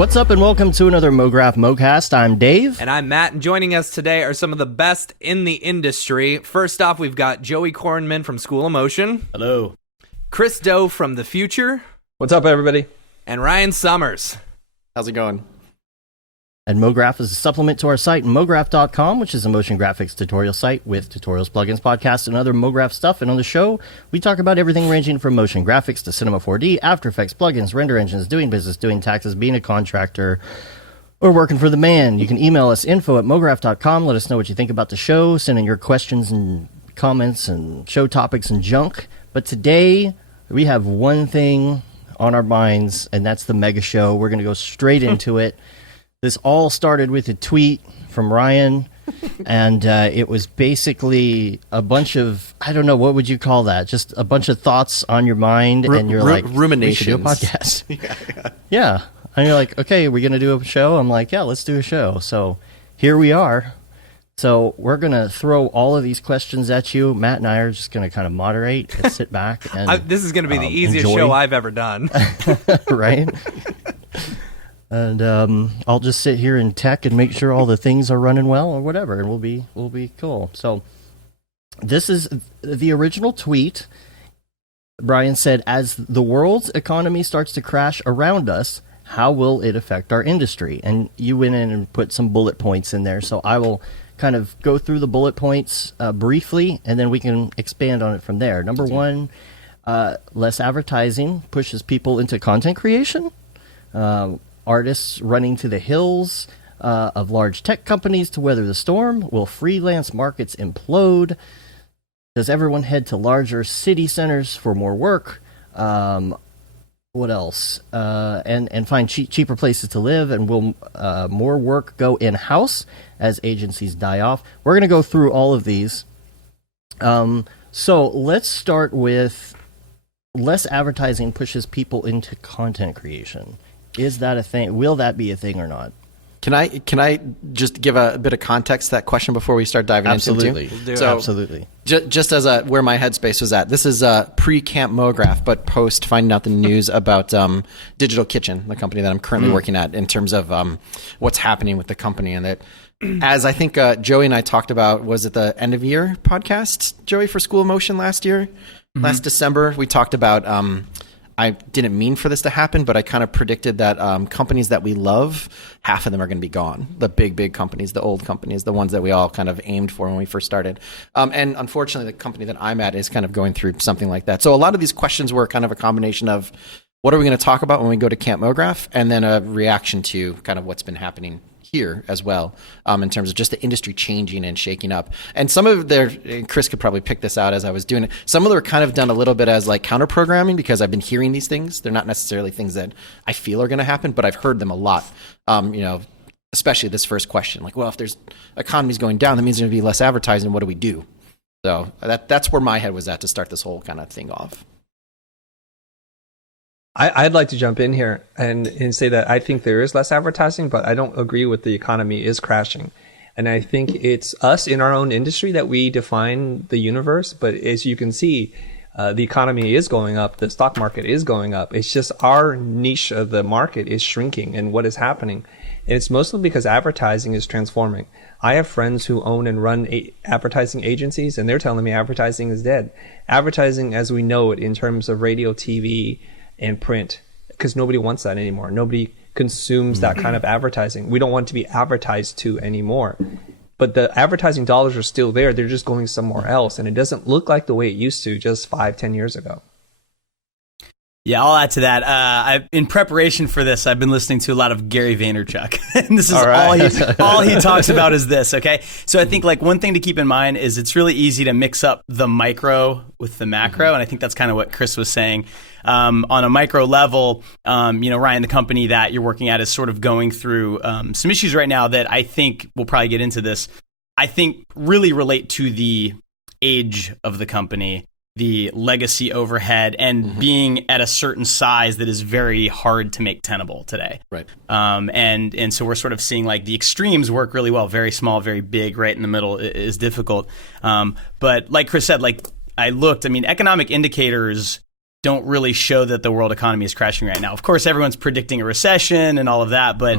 What's up and welcome to another Mograph Mocast. I'm Dave. And I'm Matt, and joining us today are some of the best in the industry. First off, we've got Joey Korenman from School of Motion. Hello. Chris Doe from The Future. What's up, everybody? And Ryan Summers. How's it going? And Mograph is a supplement to our site, mograph.com, which is a motion graphics tutorial site with tutorials, plugins, podcasts, and other Mograph stuff. And on the show, we talk about everything ranging from motion graphics to Cinema 4D, After Effects, plugins, render engines, doing business, doing taxes, being a contractor, or working for the man. You can email us, info@mograph.com. Let us know what you think about the show. Send in your questions and comments and show topics and junk. But today, we have one thing on our minds, and that's the mega show. We're going to go straight into it. This all started with a tweet from Ryan, and it was basically a bunch of, I don't know, what would you call that? Just a bunch of thoughts on your mind, and you're like, ruminations. We should do a podcast. Yeah. And you're like, okay, we're going to do a show? I'm like, yeah, let's do a show. So here we are. So we're going to throw all of these questions at you. Matt and I are just going to kind of moderate and sit back. And This is going to be the easiest enjoy. show I've ever done. Right? And I'll just sit here in tech and make sure all the things are running well or whatever, and we'll be cool. So this is the original tweet. Brian said, as the world's economy starts to crash around us, how will it affect our industry? And you went in and put some bullet points in there, so I will kind of go through the bullet points briefly, and then we can expand on it from there. Number one, less advertising pushes people into content creation. Artists running to the hills of large tech companies to weather the storm. Will freelance markets implode? Does everyone head to larger city centers for more work? What else? And find cheaper places to live? And will more work go in-house as agencies die off? We're going to go through all of these. So let's start with less advertising pushes people into content creation. Is that a thing? Will that be a thing or not? Can I just give a bit of context to that question before we start diving Absolutely. into it? So, absolutely. Just as where my headspace was at, this is pre-Camp Mograph, but post finding out the news about Digital Kitchen, the company that I'm currently working at, in terms of what's happening with the company. And that, as I think Joey and I talked about, was it the end of year podcast, Joey, for School of Motion last year? Mm-hmm. Last December, we talked about... I didn't mean for this to happen, but I kind of predicted that companies that we love, half of them are going to be gone. The big companies, the old companies, the ones that we all kind of aimed for when we first started. And unfortunately, the company that I'm at is kind of going through something like that. So a lot of these questions were kind of a combination of what are we going to talk about when we go to Camp Mograph, and then a reaction to kind of what's been happening here as well, in terms of just the industry changing and shaking up. And some of their, Chris could probably pick this out as I was doing it, some of them are kind of done a little bit as like counter programming, because I've been hearing these things. They're not necessarily things that I feel are going to happen, but I've heard them a lot. Especially this first question, like, well, if there's economy's going down, that means there's going to be less advertising. What do we do? So that's where my head was at to start this whole kind of thing off. I'd like to jump in here and say that I think there is less advertising, but I don't agree with the economy is crashing. And I think it's us in our own industry that we define the universe. But as you can see, the economy is going up. The stock market is going up. It's just our niche of the market is shrinking. And what is happening? And it's mostly because advertising is transforming. I have friends who own and run advertising agencies, and they're telling me advertising is dead. Advertising as we know it in terms of radio, TV, and print, because nobody wants that anymore. Nobody consumes that kind of advertising. We don't want to be advertised to anymore. But the advertising dollars are still there. They're just going somewhere else. And it doesn't look like the way it used to just 5-10 years ago. Yeah, I'll add to that. In preparation for this, I've been listening to a lot of Gary Vaynerchuk, and this is all he talks about is this. Okay, so I think like one thing to keep in mind is it's really easy to mix up the micro with the macro, and I think that's kind of what Chris was saying. On a micro level, Ryan, the company that you're working at is sort of going through some issues right now that I think we'll probably get into this. I think really relate to the age of the company, the legacy overhead, and being at a certain size that is very hard to make tenable today. Right. And so we're sort of seeing like the extremes work really well. Very small, very big, right in the middle is difficult. But like Chris said, like I looked, I mean, economic indicators don't really show that the world economy is crashing right now. Of course, everyone's predicting a recession and all of that, but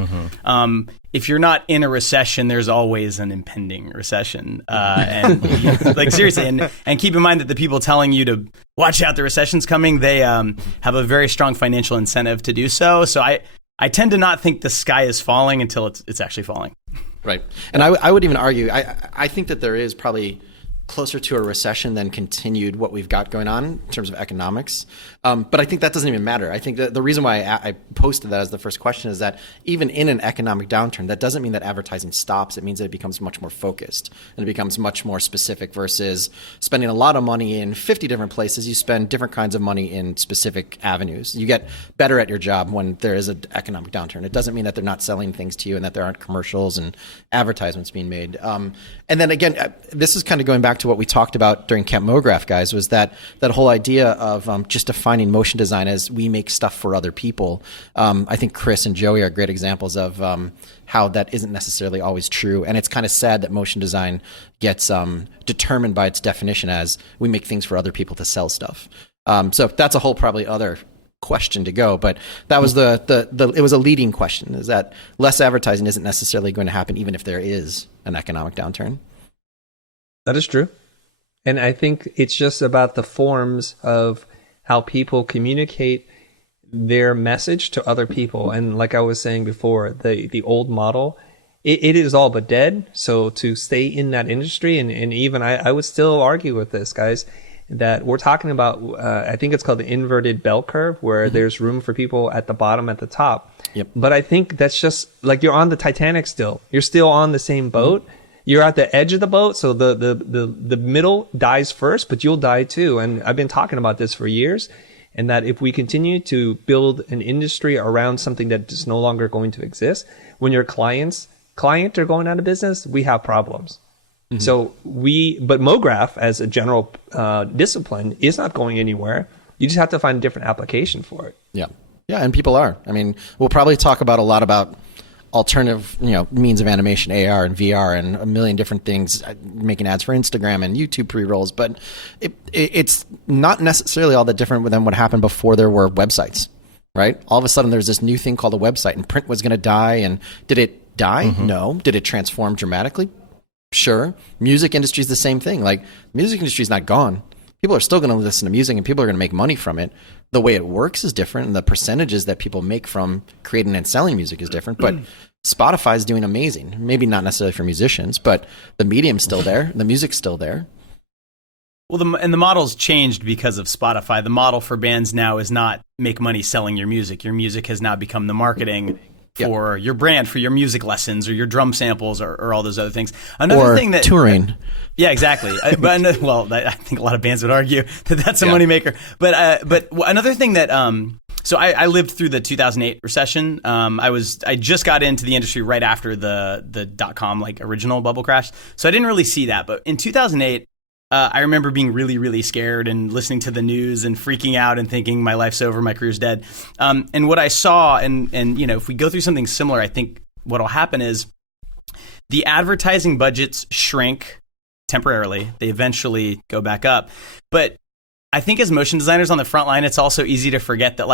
if you're not in a recession, there's always an impending recession. And like seriously, and keep in mind that the people telling you to watch out, the recession's coming, they have a very strong financial incentive to do so. So I tend to not think the sky is falling until it's actually falling. Right. And I would even argue, I think that there is probably closer to a recession than continued what we've got going on in terms of economics. But I think that doesn't even matter. I think that the reason why I posted that as the first question is that even in an economic downturn, that doesn't mean that advertising stops. It means that it becomes much more focused and it becomes much more specific versus spending a lot of money in 50 different places. You spend different kinds of money in specific avenues. You get better at your job when there is an economic downturn. It doesn't mean that they're not selling things to you and that there aren't commercials and advertisements being made. And then again, this is kind of going back to what we talked about during Camp Mograph, guys, was that whole idea of just defining motion design as we make stuff for other people. I think Chris and Joey are great examples of how that isn't necessarily always true. And it's kind of sad that motion design gets determined by its definition as we make things for other people to sell stuff. So that's a whole probably other question to go, but that was it was a leading question, is that less advertising isn't necessarily going to happen even if there is an economic downturn. That is true. And I think it's just about the forms of how people communicate their message to other people. And like I was saying before, the old model, it is all but dead. So to stay in that industry, and even I would still argue with this, guys, that we're talking about, I think it's called the inverted bell curve, where there's room for people at the bottom, at the top. Yep. But I think that's just like you're on the Titanic still. You're still on the same boat. You're at the edge of the boat, so the middle dies first, but you'll die too. And I've been talking about this for years, and that if we continue to build an industry around something that is no longer going to exist, when your client are going out of business, we have problems. So but Mograph as a general discipline is not going anywhere. You just have to find a different application for it. Yeah, and people are. I mean, we'll probably talk about a lot about alternative, means of animation, AR and VR, and a million different things, making ads for Instagram and YouTube pre-rolls. But it's not necessarily all that different than what happened before there were websites, right? All of a sudden, there's this new thing called a website, and print was going to die. And did it die? No. Did it transform dramatically? Sure. Music industry is the same thing. Like, music industry is not gone. People are still going to listen to music, and people are going to make money from it. The way it works is different, and the percentages that people make from creating and selling music is different. But Spotify is doing amazing. Maybe not necessarily for musicians, but the medium's still there. The music's still there. Well, the model's changed because of Spotify. The model for bands now is not make money selling your music. Your music has now become the marketing for your brand, for your music lessons or your drum samples or all those other things. Another thing that touring. Yeah, exactly. I think a lot of bands would argue that that's a moneymaker. But another thing that so I lived through the 2008 recession. I just got into the industry right after the .com original bubble crash, so I didn't really see that. But in 2008. I remember being really, really scared and listening to the news and freaking out and thinking my life's over, my career's dead. And what I saw, and if we go through something similar, I think what'll happen is the advertising budgets shrink temporarily. They eventually go back up. But I think as motion designers on the front line, it's also easy to forget that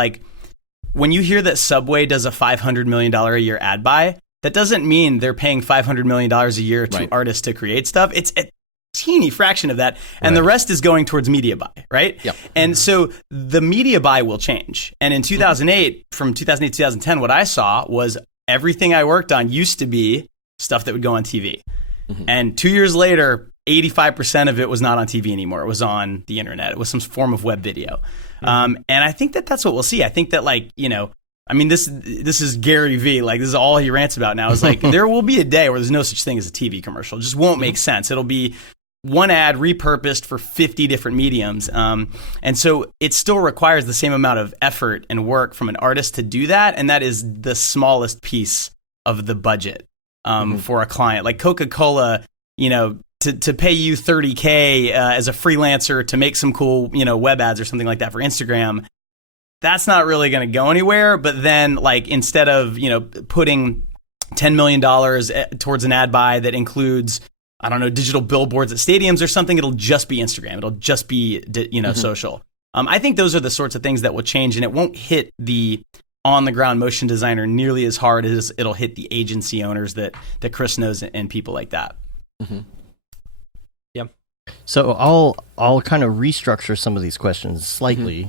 when you hear that Subway does a $500 million a year ad buy, that doesn't mean they're paying $500 million a year to artists to create stuff. It's teeny fraction of that, and the rest is going towards media buy, right? Yep. And so the media buy will change. And in 2008, from 2008 to 2010, what I saw was everything I worked on used to be stuff that would go on TV. And 2 years later, 85% of it was not on TV anymore. It was on the internet. It was some form of web video. And I think that that's what we'll see. I think that this is Gary V. This is all he rants about now. Is there will be a day where there's no such thing as a TV commercial. It just won't make sense. It'll be one ad repurposed for 50 different mediums. And so it still requires the same amount of effort and work from an artist to do that. And that is the smallest piece of the budget for a client. Like Coca-Cola, to pay you $30K as a freelancer to make some cool, web ads or something like that for Instagram, that's not really going to go anywhere. But then instead of, putting $10 million towards an ad buy that includes, I don't know, digital billboards at stadiums or something, it'll just be Instagram. It'll just be, social. I think those are the sorts of things that will change, and it won't hit the on-the-ground motion designer nearly as hard as it'll hit the agency owners that Chris knows and people like that. Mm-hmm. So I'll kind of restructure some of these questions slightly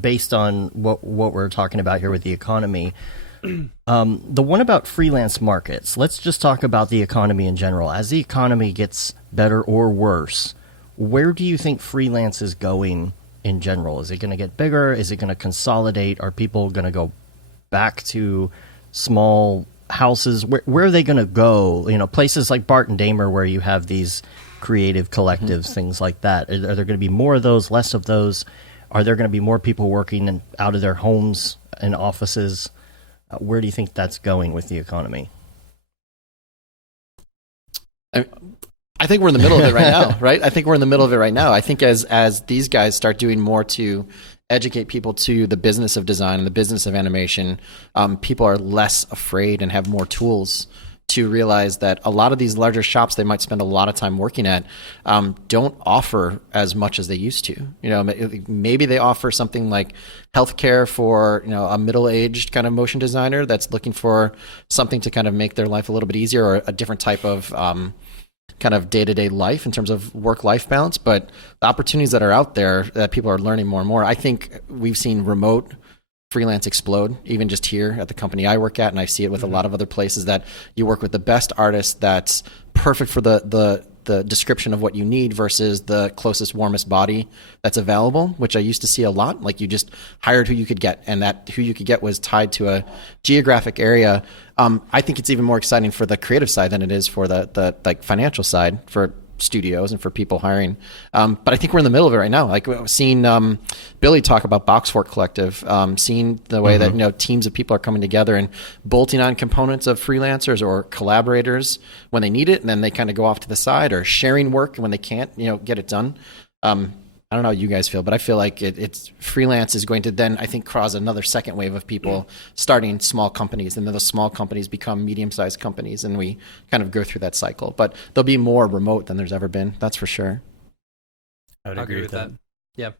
based on what we're talking about here with the economy. The one about freelance markets. Let's just talk about the economy in general. As the economy gets better or worse, where do you think freelance is going in general? Is it going to get bigger? Is it going to consolidate? Are people going to go back to small houses? Where are they going to go? You know, places like Bart and Damer where you have these creative collectives, things like that. Are there going to be more of those, less of those? Are there going to be more people working out of their homes and offices? Where do you think that's going with the economy? I think we're in the middle of it right now, right? I think we're in the middle of it right now. I think as these guys start doing more to educate people to the business of design and the business of animation, people are less afraid and have more tools to realize that a lot of these larger shops they might spend a lot of time working at don't offer as much as they used to. You know, maybe they offer something like healthcare for, you know, a middle-aged kind of motion designer that's looking for something to kind of make their life a little bit easier, or a different type of kind of day-to-day life in terms of work-life balance. But the opportunities that are out there that people are learning more and more, I think we've seen remote freelance explode, even just here at the company I work at, and I see it with a lot of other places, that you work with the best artist that's perfect for the description of what you need versus the closest, warmest body that's available, which I used to see a lot. Like, you just hired who you could get, and that who you could get was tied to a geographic area. I think it's even more exciting for the creative side than it is for the like financial side for studios and for people hiring. But I think we're in the middle of it right now. Like, seeing Billy talk about Boxfort Collective, seeing the way that, you know, teams of people are coming together and bolting on components of freelancers or collaborators when they need it, and then they kind of go off to the side, or sharing work when they can't, you know, get it done. I don't know how you guys feel, but I feel like it's freelance is going to then, I think, cause another second wave of people starting small companies, and then those small companies become medium-sized companies, and we kind of go through that cycle. But there'll be more remote than there's ever been. That's for sure. I would agree with that. Yeah.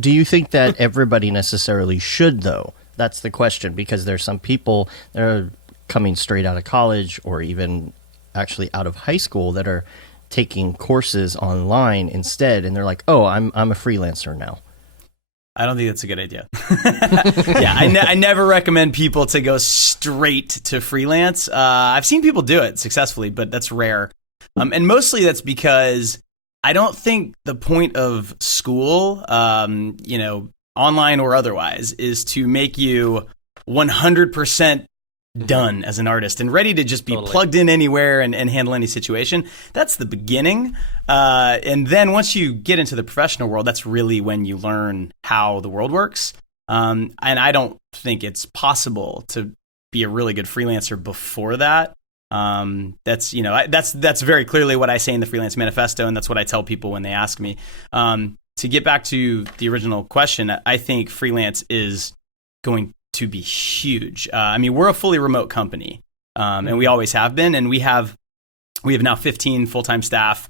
Do you think that everybody necessarily should, though? That's the question, because there's some people that are coming straight out of college, or even actually out of high school, that are taking courses online instead, and they're like, oh, I'm a freelancer now. I don't think that's a good idea. Yeah, I never recommend people to go straight to freelance. I've seen people do it successfully, but that's rare. And mostly that's because I don't think the point of school, you know, online or otherwise, is to make you 100% done as an artist and ready to just be plugged in anywhere and handle any situation. That's the beginning. And then once you get into the professional world, that's really when you learn how the world works. And I don't think it's possible to be a really good freelancer before that. That's, you know, that's very clearly what I say in the Freelance Manifesto, and that's what I tell people when they ask me. To get back to the original question, I think freelance is going to be huge. I mean, we're a fully remote company, and we always have been, and we have now 15 full-time staff.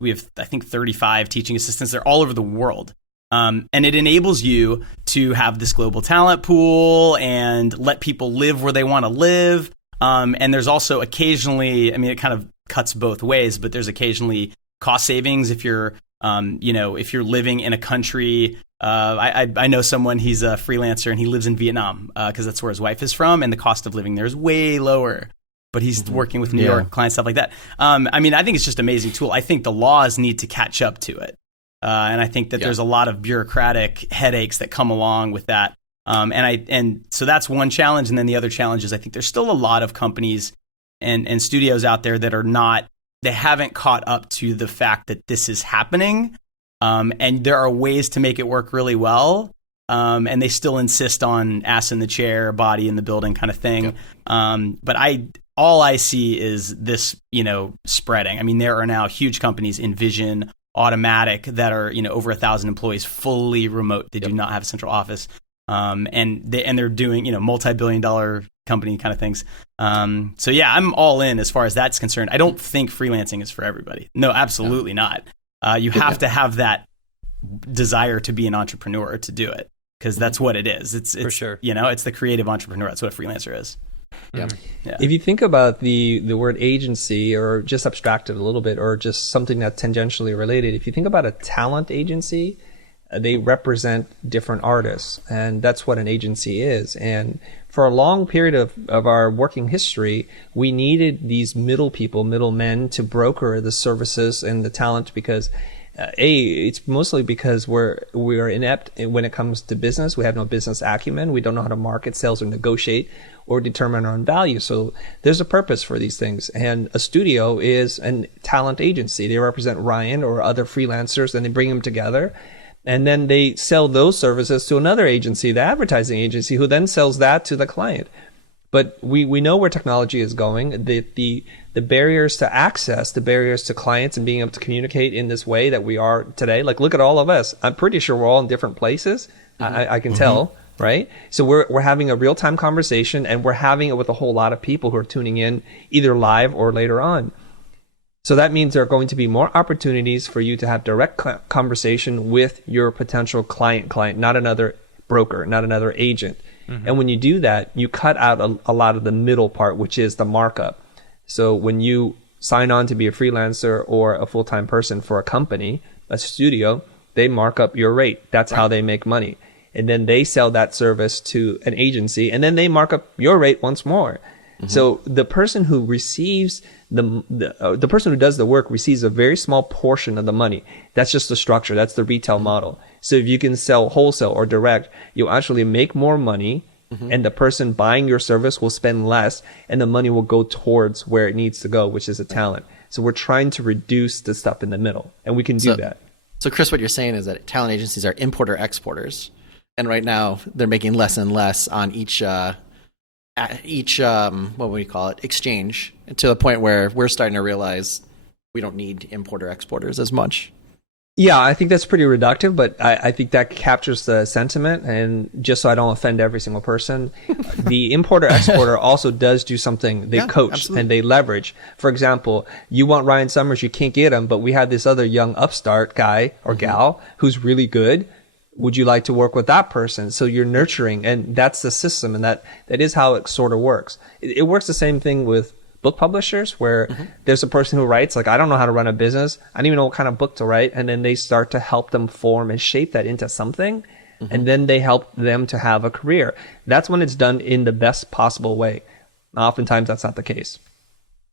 We have, I think, 35 teaching assistants. They're all over the world. And it enables you to have this global talent pool and let people live where they want to live. And there's also occasionally, I mean, it kind of cuts both ways, but there's occasionally cost savings if you're, you know, if you're living in a country. I know someone, he's a freelancer and he lives in Vietnam because that's where his wife is from, and the cost of living there is way lower. But he's working with New York clients, stuff like that. I mean, I think it's just an amazing tool. I think the laws need to catch up to it. And I think that there's a lot of bureaucratic headaches that come along with that. And so that's one challenge. And then the other challenge is I think there's still a lot of companies and studios out there that are not, they haven't caught up to the fact that this is happening. And there are ways to make it work really well. And they still insist on ass in the chair, body in the building kind of thing. But all I see is this, you know, spreading. I mean, there are now huge companies, Envision, Automatic, that are, you know, over 1,000 employees, fully remote. They do not have a central office. And they're doing, you know, multi-billion-dollar company kind of things. So yeah, I'm all in as far as that's concerned. I don't think freelancing is for everybody. No, absolutely not. You have to have that desire to be an entrepreneur to do it, because that's what it is. It's For sure. It's the creative entrepreneur. That's what a freelancer is. Yeah. Yeah. If you think about the word agency, or just abstract it a little bit, or just something that's tangentially related, if you think about a talent agency, they represent different artists, and that's what an agency is. And for a long period of our working history, we needed these middlemen to broker the services and the talent, because it's mostly because we are inept when it comes to business. We have no business acumen. We don't know how to market, sales, or negotiate, or determine our own value. So there's a purpose for these things. And a studio is a talent agency. They represent Ryan or other freelancers, and they bring them together. And then they sell those services to another agency, the advertising agency, who then sells that to the client. But we know where technology is going. The barriers to access, the barriers to clients and being able to communicate in this way that we are today. Like, look at all of us. I'm pretty sure we're all in different places. I can tell, right? So we're having a real-time conversation, and we're having it with a whole lot of people who are tuning in either live or later on. So that means there are going to be more opportunities for you to have direct conversation with your potential client, not another broker, not another agent. And when you do that, you cut out a lot of the middle part, which is the markup. So when you sign on to be a freelancer or a full-time person for a company, a studio, they mark up your rate. That's how they make money. And then they sell that service to an agency, and then they mark up your rate once more. So the person who receives the person who does the work receives a very small portion of the money. That's just the structure. That's the retail model. So if you can sell wholesale or direct, you'll actually make more money, and the person buying your service will spend less, and the money will go towards where it needs to go, which is a talent. So we're trying to reduce the stuff in the middle, and we can do that. So Chris, what you're saying is that talent agencies are importer-exporters, and right now they're making less and less on each what would you call it, exchange, to the point where we're starting to realize we don't need importer exporters as much. Yeah, I think that's pretty reductive, but I think that captures the sentiment. And just so I don't offend every single person, the importer exporter also does do something. They coach absolutely. And they leverage. For example, you want Ryan Summers, you can't get him, but we have this other young upstart guy or gal who's really good. Would you like to work with that person? So you're nurturing, and that's the system, and that is how it sort of works. It works the same thing with book publishers, where there's a person who writes, like, I don't know how to run a business. I don't even know what kind of book to write. And then they start to help them form and shape that into something. And then they help them to have a career. That's when it's done in the best possible way. Oftentimes that's not the case.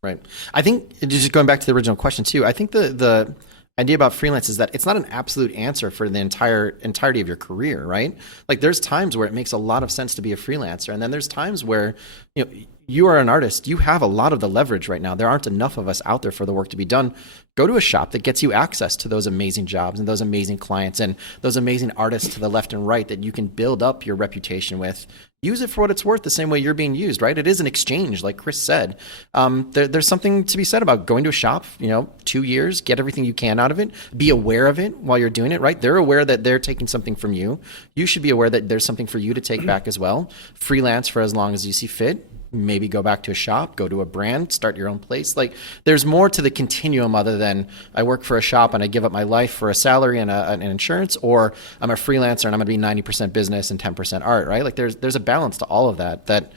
Right. I think, just going back to the original question too, I think the idea about freelance is that it's not an absolute answer for the entirety of your career, right? Like, there's times where it makes a lot of sense to be a freelancer, and then there's times where, you know, you are an artist, you have a lot of the leverage right now. There aren't enough of us out there for the work to be done. Go to a shop that gets you access to those amazing jobs and those amazing clients and those amazing artists to the left and right that you can build up your reputation with. Use it for what it's worth, the same way you're being used, right? It is an exchange, like Chris said. There's something to be said about going to a shop, 2 years, get everything you can out of it, be aware of it while you're doing it, right? They're aware that they're taking something from you. You should be aware that there's something for you to take back as well. Freelance for as long as you see fit. Maybe go back to a shop, go to a brand, start your own place. Like, there's more to the continuum other than I work for a shop and I give up my life for a salary and an insurance, or I'm a freelancer and I'm going to be 90% business and 10% art, right? Like, there's a balance to all of that.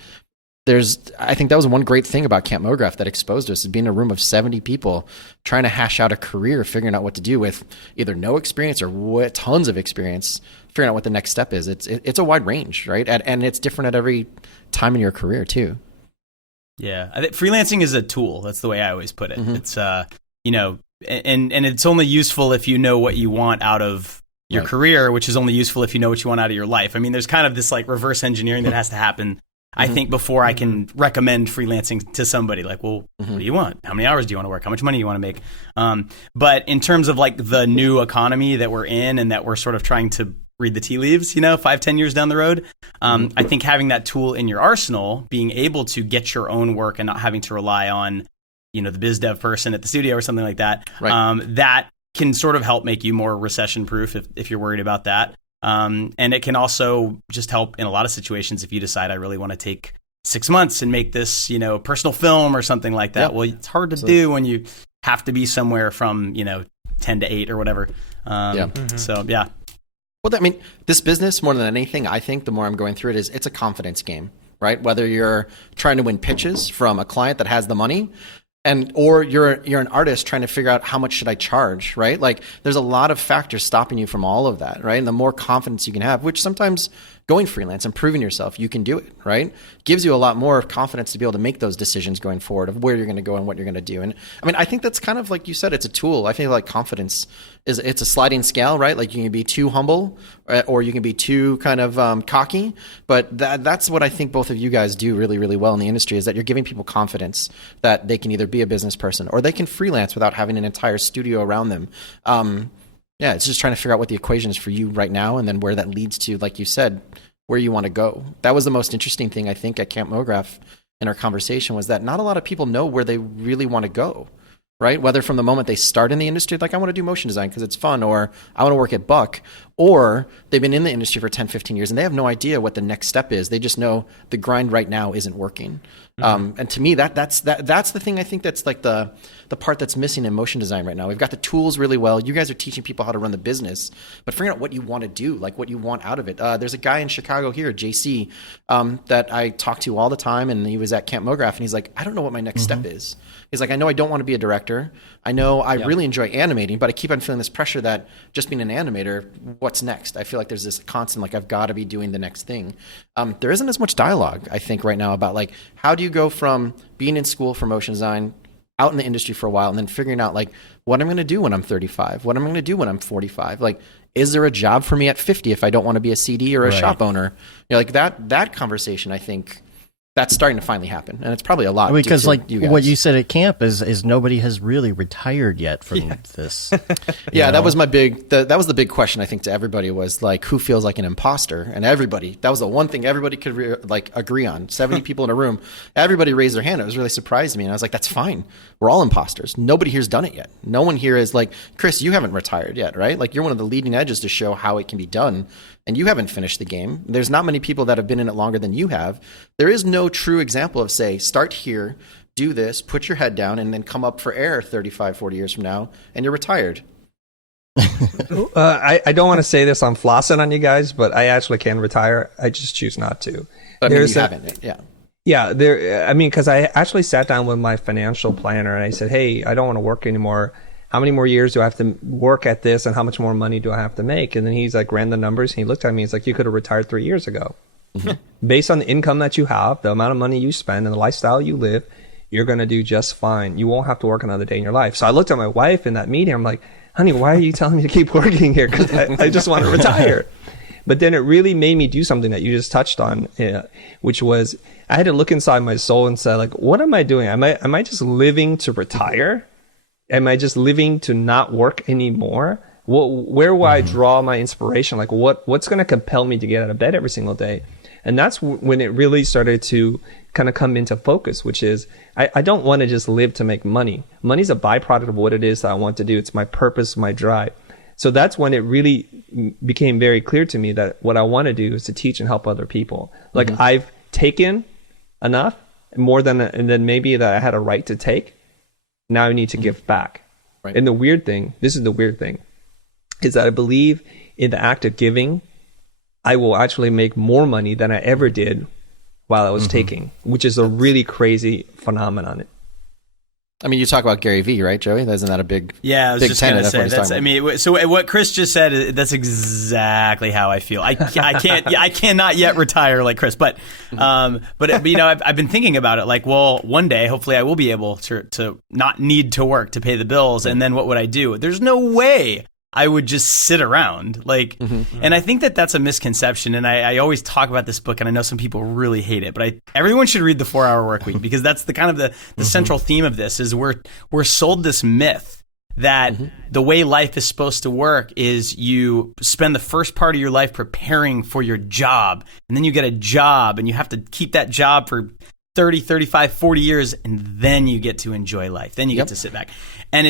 I think that was one great thing about Camp Mograph that exposed us, is being in a room of 70 people trying to hash out a career, figuring out what to do with either no experience or tons of experience, figuring out what the next step is. It's a wide range, right? And it's different at every time in your career too. Yeah, I think freelancing is a tool. That's the way I always put it. It's and it's only useful if you know what you want out of your career, which is only useful if you know what you want out of your life. I mean, there's kind of this like reverse engineering that has to happen, I think, before I can recommend freelancing to somebody. Like, well, what do you want? How many hours do you want to work? How much money do you want to make? But in terms of like the new economy that we're in and that we're sort of trying to read the tea leaves, 5-10 years down the road, I think having that tool in your arsenal, being able to get your own work and not having to rely on, the biz dev person at the studio or something like that, that can sort of help make you more recession proof if you're worried about that. And it can also just help in a lot of situations if you decide I really want to take 6 months and make this, personal film or something like that. Well, it's hard to do when you have to be somewhere from, 10 to 8 or whatever. So yeah. Well, I mean, this business, more than anything, I think the more I'm going through it, it's a confidence game, right? Whether you're trying to win pitches from a client that has the money, or you're an artist trying to figure out how much should I charge, right? Like, there's a lot of factors stopping you from all of that, right? And the more confidence you can have, which sometimes going freelance and proving yourself, you can do it, right? Gives you a lot more confidence to be able to make those decisions going forward of where you're going to go and what you're going to do. And I mean, I think that's kind of like you said, it's a tool. I feel like confidence it's a sliding scale, right? Like, you can be too humble or you can be too kind of cocky. But that's what I think both of you guys do really, really well in the industry, is that you're giving people confidence that they can either be a business person or they can freelance without having an entire studio around them. Yeah, it's just trying to figure out what the equation is for you right now, and then where that leads to, like you said, where you want to go. That was the most interesting thing, I think, at Camp Mograph in our conversation, was that not a lot of people know where they really want to go, right? Whether from the moment they start in the industry, like, I want to do motion design because it's fun, or I want to work at Buck, or they've been in the industry for 10, 15 years and they have no idea what the next step is. They just know the grind right now isn't working. And to me, that's the thing I think that's like the part that's missing in motion design right now. We've got the tools really well. You guys are teaching people how to run the business, but figuring out what you want to do, like what you want out of it. There's a guy in Chicago here, JC, that I talk to all the time, and he was at Camp Mograph, and he's like, I don't know what my next step is. He's like, I know I don't want to be a director. I know I really enjoy animating, but I keep on feeling this pressure that just being an animator, what's next? I feel like there's this constant, like, I've got to be doing the next thing. There isn't as much dialogue, I think, right now about, like, how do you go from being in school for motion design, out in the industry for a while, and then figuring out, like, what I'm going to do when I'm 35, what I'm going to do when I'm 45. Like, is there a job for me at 50 if I don't want to be a CD or a shop owner? You know, like that conversation, I think, that's starting to finally happen, and it's probably a lot because, like, you guys. what you said at camp is nobody has really retired yet from this. That was that was the big question, I think, to everybody, was like, who feels like an imposter? And everybody, that was the one thing everybody could agree on. 70 people in a room, everybody raised their hand. It was really surprised me, and I was like, that's fine. We're all imposters. Nobody here's done it yet. No one here is like, Chris, you haven't retired yet, right? Like, you're one of the leading edges to show how it can be done. And you haven't finished the game. There's not many people that have been in it longer than you have. There is no true example of, say, start here, do this, put your head down, and then come up for air 35, 40 years from now, and you're retired. I don't want to say this, I'm flossing on you guys, but I actually can retire. I just choose not to. But I mean, you haven't, yeah. Yeah, because I actually sat down with my financial planner and I said, hey, I don't want to work anymore. How many more years do I have to work at this, and how much more money do I have to make? And then he's like, ran the numbers, and he looked at me. He's like, you could have retired 3 years ago. Based on the income that you have, the amount of money you spend, and the lifestyle you live, you're going to do just fine. You won't have to work another day in your life. So I looked at my wife in that meeting. I'm like, honey, why are you telling me to keep working here? Because I just want to retire. But then it really made me do something that you just touched on, which was I had to look inside my soul and say, like, what am I doing? Am I just living to retire? Am I just living to not work anymore? Where will I draw my inspiration? Like, what's going to compel me to get out of bed every single day? And that's when it really started to kind of come into focus, which is I don't want to just live to make money. Money's a byproduct of what it is that I want to do. It's my purpose, my drive. So that's when it really became very clear to me that what I want to do is to teach and help other people. Like, I've taken enough, more than maybe that I had a right to take. Now I need to give back. Right. And this is the weird thing, is that I believe in the act of giving, I will actually make more money than I ever did while I was taking, which is a really crazy phenomenon. I mean, you talk about Gary Vee, right, Joey? Isn't that a big I was big just going to say that's. I mean, so what Chris just said, that's exactly how I feel. I cannot yet retire like Chris, but you know, I've been thinking about it. Like, well, one day, hopefully, I will be able to not need to work to pay the bills, and then what would I do? There's no way I would just sit around, like, and I think that that's a misconception. And I always talk about this book, and I know some people really hate it, but everyone should read the 4-Hour Workweek, because that's the kind of the central theme of this. Is we're sold this myth that the way life is supposed to work is you spend the first part of your life preparing for your job, and then you get a job, and you have to keep that job for 30, 35, 40 years, and then you get to enjoy life. Then you get to sit back, and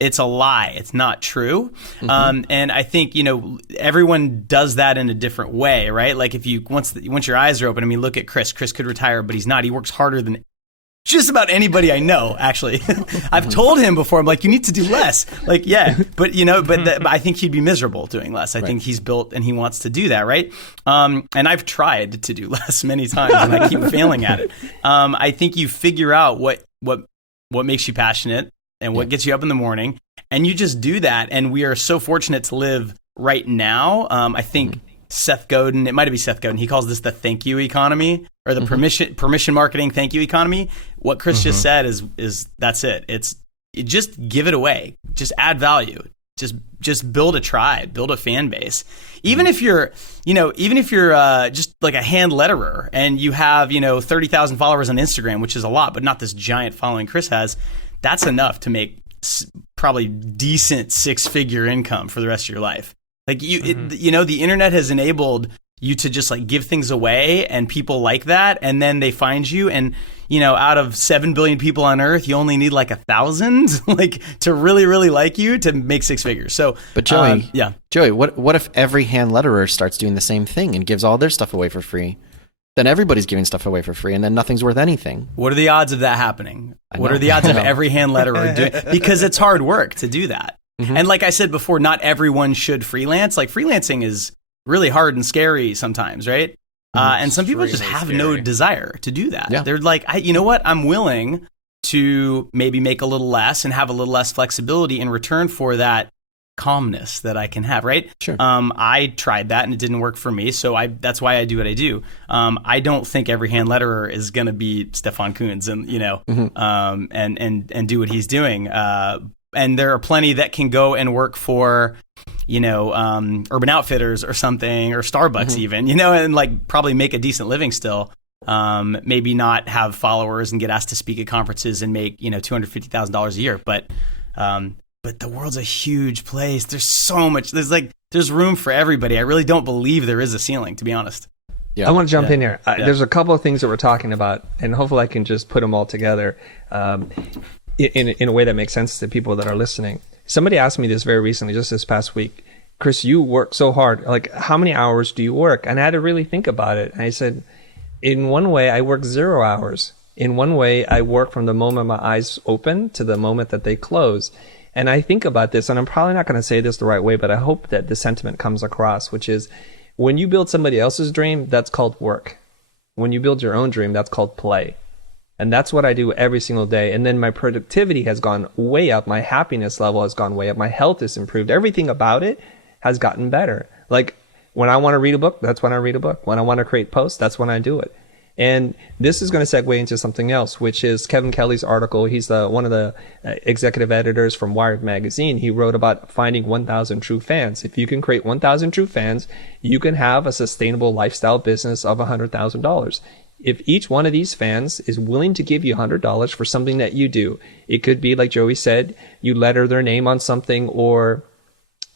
it's a lie. It's not true. And I think, you know, everyone does that in a different way, right? Like, if you once your eyes are open, I mean, look at Chris. Chris could retire, but he's not. He works harder than just about anybody I know, actually. I've told him before, I'm like, you need to do less. Like, yeah, but but I think he'd be miserable doing less. I think he's built and he wants to do that, right? And I've tried to do less many times and I keep failing at it. I think you figure out what makes you passionate and what gets you up in the morning, and you just do that. And we are so fortunate to live right now. I think Seth Godin, it might be Seth Godin, he calls this the thank you economy, or the permission marketing thank you economy. What Chris just said is that's it. You just give it away. Just add value. Just build a tribe, build a fan base. Even if you're just like a hand letterer and you have, 30,000 followers on Instagram, which is a lot, but not this giant following Chris has, that's enough to make probably decent 6-figure income for the rest of your life. Like the internet has enabled you to just like give things away, and people like that, and then they find you, and out of 7 billion people on Earth, you only need like 1,000 like to really, really like you to make 6 figures. So, but Joey, what if every hand letterer starts doing the same thing and gives all their stuff away for free? Then everybody's giving stuff away for free, and then nothing's worth anything. What are the odds of that happening? What are the odds of every hand letterer doing? Because it's hard work to do that. And like I said before, not everyone should freelance. Like freelancing is really hard and scary sometimes, right? And some people just have no desire to do that. Yeah. They're like, you know what? I'm willing to maybe make a little less and have a little less flexibility in return for that calmness that I can have, right? Sure. I tried that and it didn't work for me, so that's why I do what I do. I don't think every hand letterer is going to be Stefan Kuhns and and do what he's doing. And there are plenty that can go and work for, Urban Outfitters or something, or Starbucks even, and like probably make a decent living still. Maybe not have followers and get asked to speak at conferences and make, $250,000 a year. But the world's a huge place. There's so much. There's room for everybody. I really don't believe there is a ceiling, to be honest. Yeah. I want to jump in here. There's a couple of things that we're talking about, and hopefully I can just put them all together in a way that makes sense to people that are listening. Somebody asked me this very recently, just this past week. Chris, you work so hard. Like, how many hours do you work? And I had to really think about it. And I said, in one way, I work 0 hours. In one way, I work from the moment my eyes open to the moment that they close. And I think about this, and I'm probably not going to say this the right way, but I hope that the sentiment comes across, which is when you build somebody else's dream, that's called work. When you build your own dream, that's called play. And that's what I do every single day. And then my productivity has gone way up. My happiness level has gone way up. My health has improved. Everything about it has gotten better. Like when I want to read a book, that's when I read a book. When I want to create posts, that's when I do it. And this is going to segue into something else, which is Kevin Kelly's article. He's one of the executive editors from Wired Magazine. He wrote about finding 1,000 true fans. If you can create 1,000 true fans, you can have a sustainable lifestyle business of $100,000. If each one of these fans is willing to give you $100 for something that you do, it could be like Joey said, you letter their name on something, or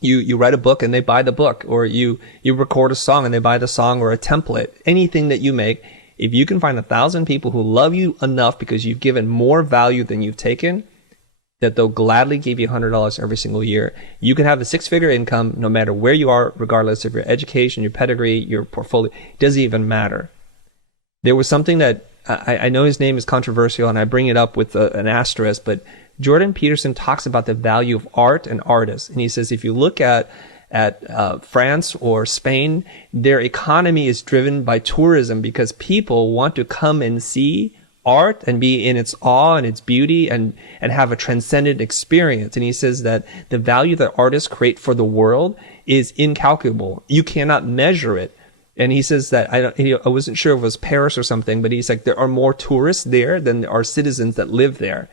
you write a book and they buy the book, or you record a song and they buy the song, or a template, anything that you make. If you can find 1,000 people who love you enough because you've given more value than you've taken, that they'll gladly give you $100 every single year, you can have a 6-figure income no matter where you are, regardless of your education, your pedigree, your portfolio. It doesn't even matter. There was something that I know his name is controversial, and I bring it up with an asterisk, but Jordan Peterson talks about the value of art and artists. And he says if you look at France or Spain, their economy is driven by tourism because people want to come and see art and be in its awe and its beauty and have a transcendent experience. And he says that the value that artists create for the world is incalculable. You cannot measure it. And he says that, I wasn't sure if it was Paris or something, but he's like, there are more tourists there than there are citizens that live there.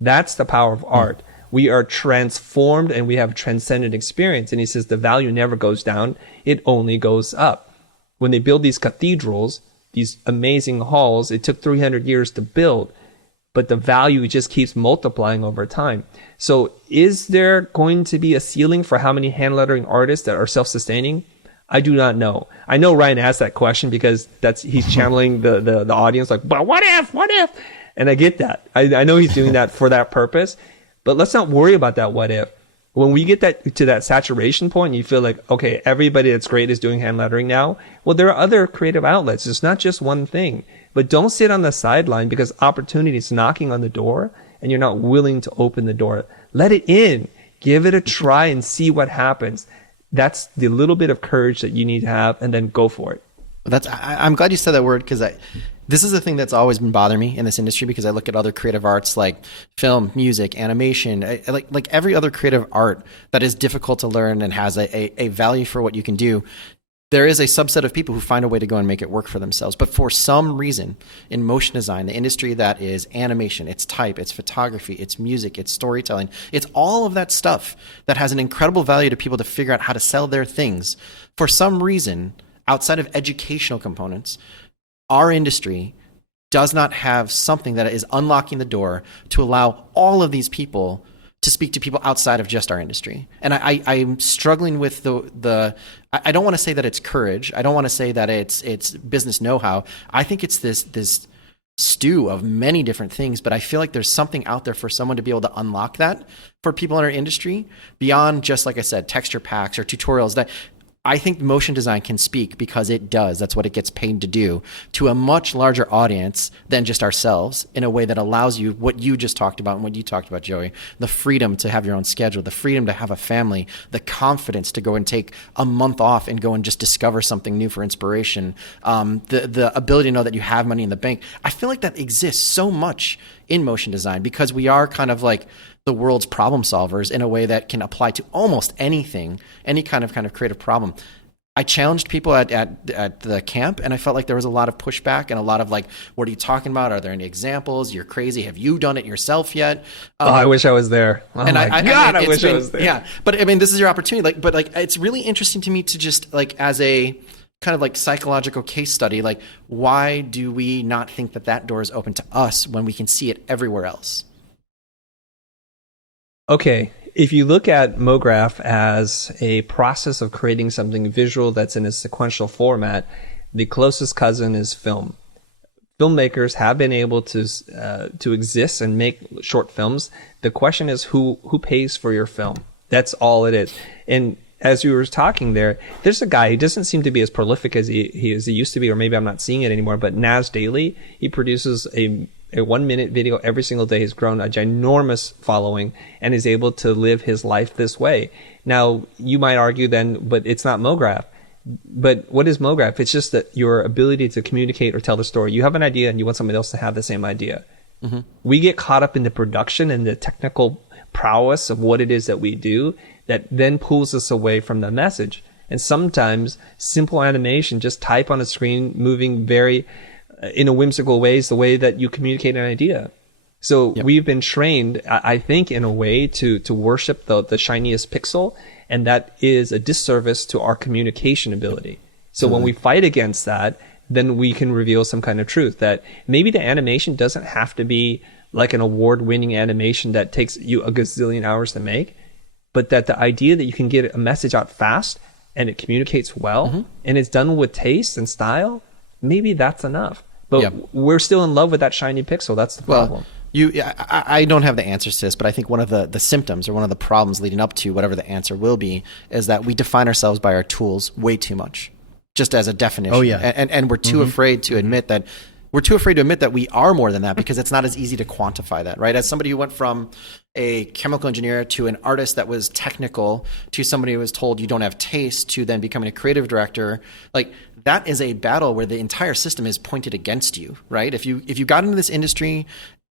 That's the power of art. We are transformed and we have a transcendent experience. And he says the value never goes down. It only goes up. When they build these cathedrals, these amazing halls, it took 300 years to build, but the value just keeps multiplying over time. So is there going to be a ceiling for how many hand lettering artists that are self-sustaining? I do not know. I know Ryan asked that question because he's channeling the audience like, but what if? And I get that. I know he's doing that for that purpose, but let's not worry about that what if. When we get that to that saturation point, you feel like, okay, everybody that's great is doing hand lettering now. Well, there are other creative outlets. It's not just one thing. But don't sit on the sideline because opportunity is knocking on the door and you're not willing to open the door. Let it in. Give it a try and see what happens. That's the little bit of courage that you need to have, and then go for it. I'm glad you said that word, because this is the thing that's always been bothering me in this industry, because I look at other creative arts like film, music, animation, like every other creative art that is difficult to learn and has a value for what you can do. There is a subset of people who find a way to go and make it work for themselves. But for some reason, in motion design, the industry that is animation, it's type, it's photography, it's music, it's storytelling, it's all of that stuff that has an incredible value to people to figure out how to sell their things. For some reason, outside of educational components, our industry does not have something that is unlocking the door to allow all of these people to speak to people outside of just our industry. And I'm struggling with the I don't want to say that it's courage. I don't want to say that it's business know-how. I think it's this stew of many different things, but I feel like there's something out there for someone to be able to unlock that for people in our industry beyond just, like I said, texture packs or tutorials. That I think motion design can speak, because it does. That's what it gets paid to do, to a much larger audience than just ourselves, in a way that allows you what you just talked about and what you talked about, Joey, the freedom to have your own schedule, the freedom to have a family, the confidence to go and take a month off and go and just discover something new for inspiration, the ability to know that you have money in the bank. I feel like that exists so much in motion design, because we are kind of like the world's problem solvers in a way that can apply to almost anything, any kind of creative problem. I challenged people at the camp, and I felt like there was a lot of pushback and a lot of like, what are you talking about? Are there any examples? You're crazy. Have you done it yourself yet? I wish I was there. Oh and my God, I wish I was there. Yeah. But I mean, this is your opportunity. But it's really interesting to me to just like, as a kind of like psychological case study, like, why do we not think that door is open to us when we can see it everywhere else? Okay, if you look at Mograph as a process of creating something visual that's in a sequential format, the closest cousin is film. Filmmakers have been able to exist and make short films. The question is who pays for your film? That's all it is. And as you were talking there's a guy, he doesn't seem to be as prolific as he used to be, or maybe I'm not seeing it anymore, but Naz Daily, he produces a 1-minute video every single day. He's grown a ginormous following and is able to live his life this way. Now, you might argue then, but it's not Mograph. But what is Mograph? It's just that your ability to communicate or tell the story. You have an idea and you want somebody else to have the same idea. Mm-hmm. We get caught up in the production and the technical prowess of what it is that we do that then pulls us away from the message. And sometimes simple animation, just type on a screen, moving very in a whimsical ways, the way that you communicate an idea. So We've been trained, I think, in a way to worship the shiniest pixel, and that is a disservice to our communication ability. So when we fight against that, then we can reveal some kind of truth that maybe the animation doesn't have to be like an award-winning animation that takes you a gazillion hours to make, but that the idea that you can get a message out fast and it communicates well, and it's done with taste and style, maybe that's enough. But we're still in love with that shiny pixel. That's the problem. I don't have the answers to this, but I think one of the symptoms or one of the problems leading up to whatever the answer will be is that we define ourselves by our tools way too much, just as a definition. Oh, yeah. And we're too afraid to admit that we are more than that, because it's not as easy to quantify that, right? As somebody who went from a chemical engineer to an artist that was technical to somebody who was told you don't have taste to then becoming a creative director, like that is a battle where the entire system is pointed against you, right? If you got into this industry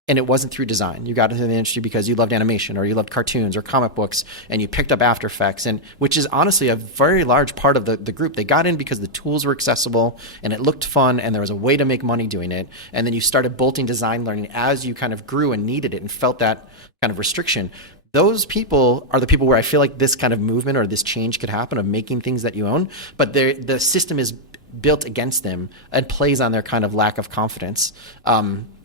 and it wasn't through design, you got into the industry because you loved animation or you loved cartoons or comic books and you picked up After Effects, and which is honestly a very large part of the group. They got in because the tools were accessible and it looked fun and there was a way to make money doing it. And then you started bolting design learning as you kind of grew and needed it and felt that kind of restriction. Those people are the people where I feel like this kind of movement or this change could happen of making things that you own, but the system is built against them and plays on their kind of lack of confidence.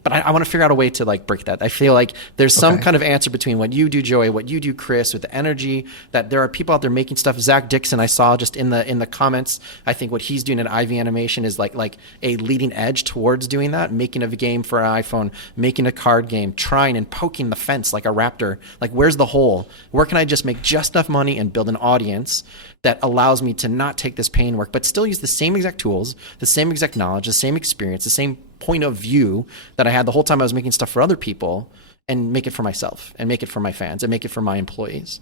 But I want to figure out a way to like break that. I feel like there's some kind of answer between what you do, Joey, what you do, Chris, with the energy, that there are people out there making stuff. Zach Dixon, I saw just in the comments, I think what he's doing at Ivy Animation is like a leading edge towards doing that, making a game for an iPhone, making a card game, trying and poking the fence like a raptor. Like, where's the hole? Where can I just make just enough money and build an audience that allows me to not take this pain work, but still use the same exact tools, the same exact knowledge, the same experience, the same point of view that I had the whole time I was making stuff for other people and make it for myself and make it for my fans and make it for my employees.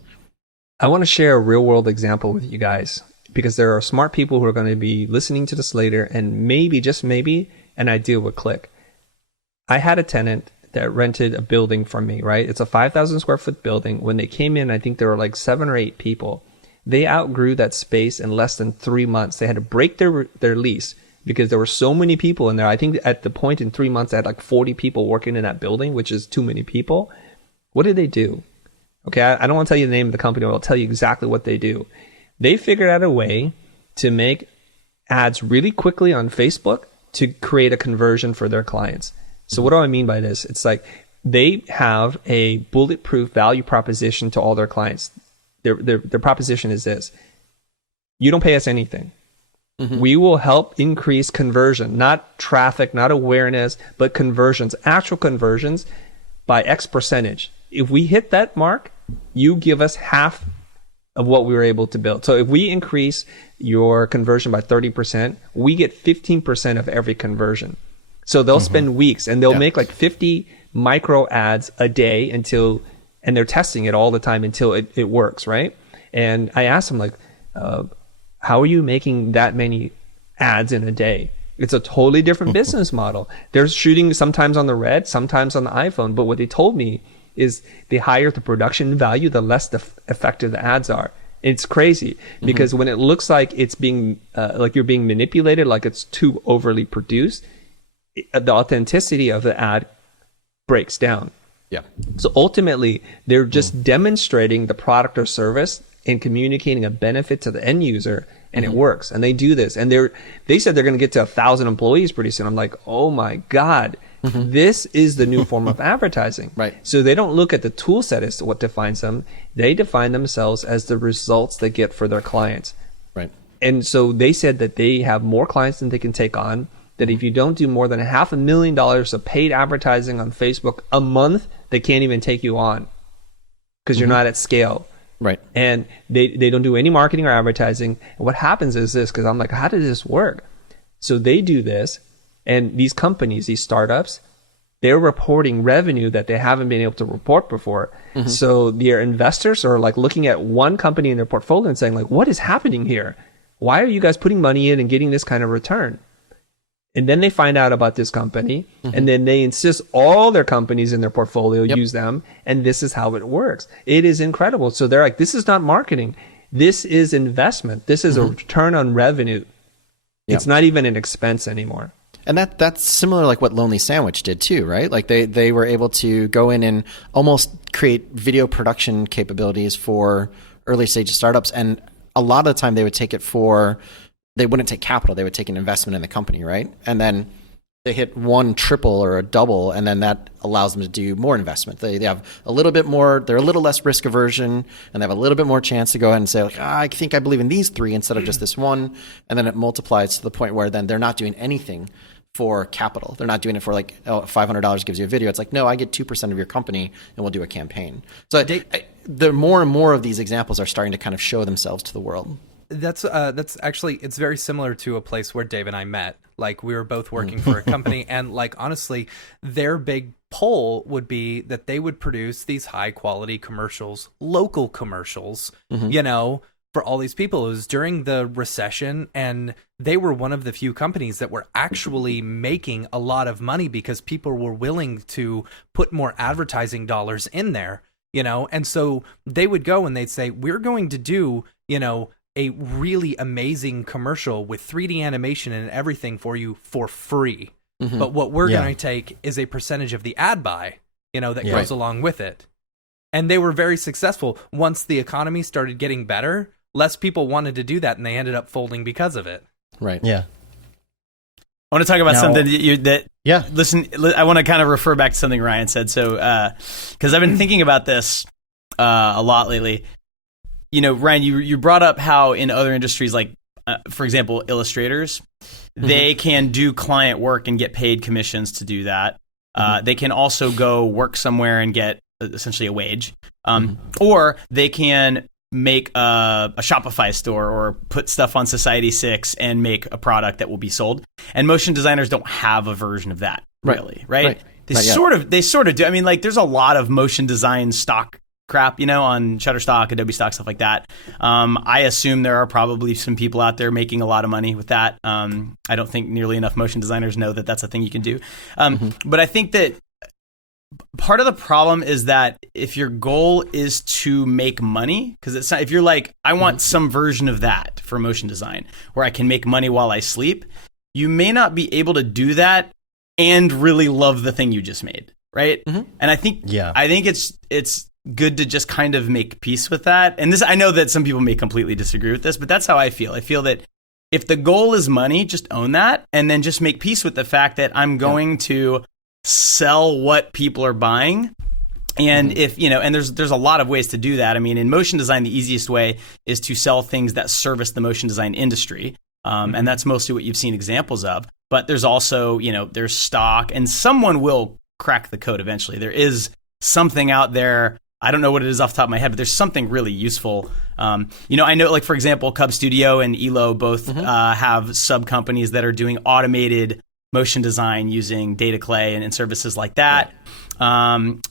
I want to share a real world example with you guys because there are smart people who are going to be listening to this later, and maybe, just maybe, an idea would click. I had a tenant that rented a building from me, right? It's a 5,000 square foot building. When they came in, I think there were like 7 or 8 people. They outgrew that space in less than 3 months. They had to break their lease because there were so many people in there. I think at the point in 3 months, I had like 40 people working in that building, which is too many people. What did they do? Okay, I don't want to tell you the name of the company, but I'll tell you exactly what they do. They figured out a way to make ads really quickly on Facebook to create a conversion for their clients. So what do I mean by this? It's like they have a bulletproof value proposition to all their clients. Their proposition is this: you don't pay us anything. We will help increase conversion, not traffic, not awareness, but conversions, actual conversions by X percentage. If we hit that mark, you give us half of what we were able to build. So if we increase your conversion by 30%, we get 15% of every conversion. So they'll spend weeks and they'll make like 50 micro ads a day and they're testing it all the time until it works, right? And I asked them, like, how are you making that many ads in a day? It's a totally different business model. They're shooting sometimes on the Red, sometimes on the iPhone. But what they told me is the higher the production value, the less effective the ads are. It's crazy because when it looks like it's being like you're being manipulated, like it's too overly produced, the authenticity of the ad breaks down. Yeah. So ultimately, they're just demonstrating the product or service and communicating a benefit to the end user, and it works. And they do this, and they said they're going to get to 1,000 employees pretty soon. I'm like, oh my God. This is the new form of advertising. Right. So they don't look at the tool set as to what defines them. They define themselves as the results they get for their clients. Right. And so they said that they have more clients than they can take on, that if you don't do more than $500,000 of paid advertising on Facebook a month, they can't even take you on because you're not at scale. Right. And they don't do any marketing or advertising. And what happens is this, because I'm like, how did this work? So they do this. And these companies, these startups, they're reporting revenue that they haven't been able to report before. So their investors are like looking at one company in their portfolio and saying, like, what is happening here? Why are you guys putting money in and getting this kind of return? And then they find out about this company, and then they insist all their companies in their portfolio use them, and this is how it works. It is incredible. So they're like, this is not marketing. This is investment. This is a return on revenue. It's not even an expense anymore. And that's similar like what Lonely Sandwich did too, right? Like they were able to go in and almost create video production capabilities for early stage startups. And a lot of the time they wouldn't take capital, they would take an investment in the company, right? And then they hit one triple or a double, and then that allows them to do more investment. They have a little bit more, they're a little less risk aversion, and they have a little bit more chance to go ahead and say, like, I think I believe in these 3 instead of just this one. And then it multiplies to the point where then they're not doing anything for capital. They're not doing it for like, oh, $500 gives you a video. It's like, no, I get 2% of your company and we'll do a campaign. So the more and more of these examples are starting to kind of show themselves to the world. That's actually, it's very similar to a place where Dave and I met. Like, we were both working for a company, and like, honestly, their big pull would be that they would produce these high quality commercials, local commercials, you know, for all these people. It was during the recession, and they were one of the few companies that were actually making a lot of money because people were willing to put more advertising dollars in there, you know? And so they would go and they'd say, we're going to do, you know, a really amazing commercial with 3D animation and everything for you for free. But what we're going to take is a percentage of the ad buy, you know, that goes along with it. And they were very successful. Once the economy started getting better, less people wanted to do that, and they ended up folding because of it. Right. Yeah. I want to talk about something listen, I want to kind of refer back to something Ryan said. So, because I've been thinking about this a lot lately. You know, Ryan, you brought up how in other industries, like, for example, illustrators, they can do client work and get paid commissions to do that. They can also go work somewhere and get essentially a wage. Or they can make a Shopify store or put stuff on Society6 and make a product that will be sold. And motion designers don't have a version of that, really, right? They sort of do. I mean, like, there's a lot of motion design stock crap, on Shutterstock, Adobe Stock, stuff like that. I assume there are probably some people out there making a lot of money with that. I don't think nearly enough motion designers know that that's a thing you can do. But I think that part of the problem is that if your goal is to make money, because it's not, if you're like, I want some version of that for motion design where I can make money while I sleep, you may not be able to do that and really love the thing you just made, right? And I think it's good to just kind of make peace with that. And this, I know that some people may completely disagree with this, but that's how I feel. I feel that if the goal is money, just own that and then just make peace with the fact that I'm going to sell what people are buying. And if, and there's a lot of ways to do that. I mean, in motion design, the easiest way is to sell things that service the motion design industry. And that's mostly what you've seen examples of. But there's also, there's stock, and someone will crack the code eventually. There is something out there. I don't know what it is off the top of my head, but there's something really useful. I know, like, for example, Cub Studio and Elo both have sub companies that are doing automated motion design using data clay and services like that.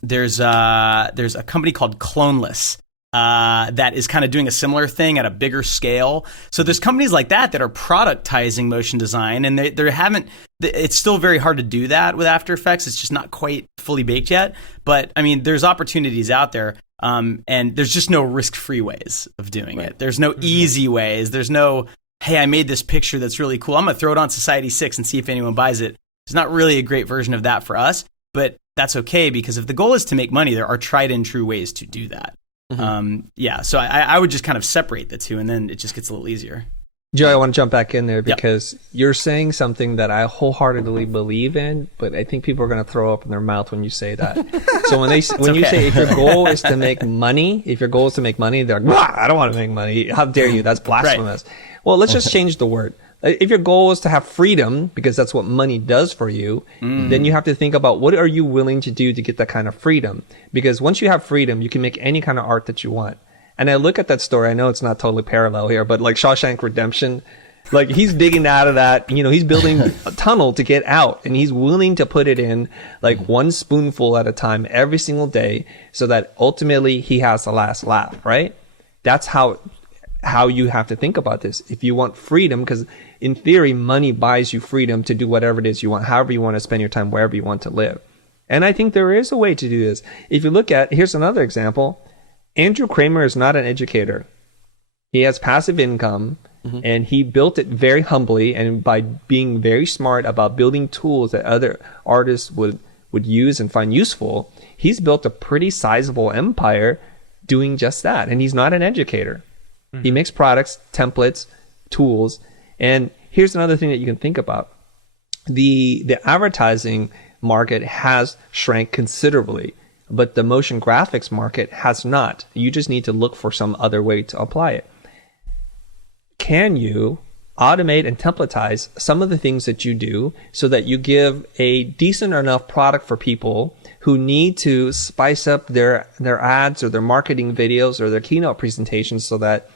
There's a company called Cloneless that is kind of doing a similar thing at a bigger scale. So there's companies like that are productizing motion design, and they haven't. It's still very hard to do that with After Effects. It's just not quite fully baked yet. But I mean, there's opportunities out there, and there's just no risk-free ways of doing it. There's no easy ways. There's no, hey, I made this picture that's really cool. I'm going to throw it on Society6 and see if anyone buys it. There's not really a great version of that for us, but that's okay, because if the goal is to make money, there are tried and true ways to do that. So I would just kind of separate the two, and then it just gets a little easier. Joe, I want to jump back in there because you're saying something that I wholeheartedly believe in, but I think people are going to throw up in their mouth when you say that. So when you say if your goal is to make money, they're like, I don't want to make money. How dare you? That's blasphemous. Well, let's just change the word. If your goal is to have freedom, because that's what money does for you, then you have to think about what are you willing to do to get that kind of freedom? Because once you have freedom, you can make any kind of art that you want. And I look at that story, I know it's not totally parallel here, but like Shawshank Redemption, like he's digging out of that, he's building a tunnel to get out, and he's willing to put it in like one spoonful at a time every single day so that ultimately he has the last laugh, right? That's how you have to think about this. If you want freedom, because in theory, money buys you freedom to do whatever it is you want, however you want to spend your time, wherever you want to live. And I think there is a way to do this. If you look at, here's another example. Andrew Kramer is not an educator. He has passive income, and he built it very humbly and by being very smart about building tools that other artists would use and find useful. He's built a pretty sizable empire doing just that. And he's not an educator. He makes products, templates, tools. And here's another thing that you can think about. The advertising market has shrank considerably, but the motion graphics market has not. You just need to look for some other way to apply it. Can you automate and templatize some of the things that you do so that you give a decent enough product for people who need to spice up their ads or their marketing videos or their keynote presentations so that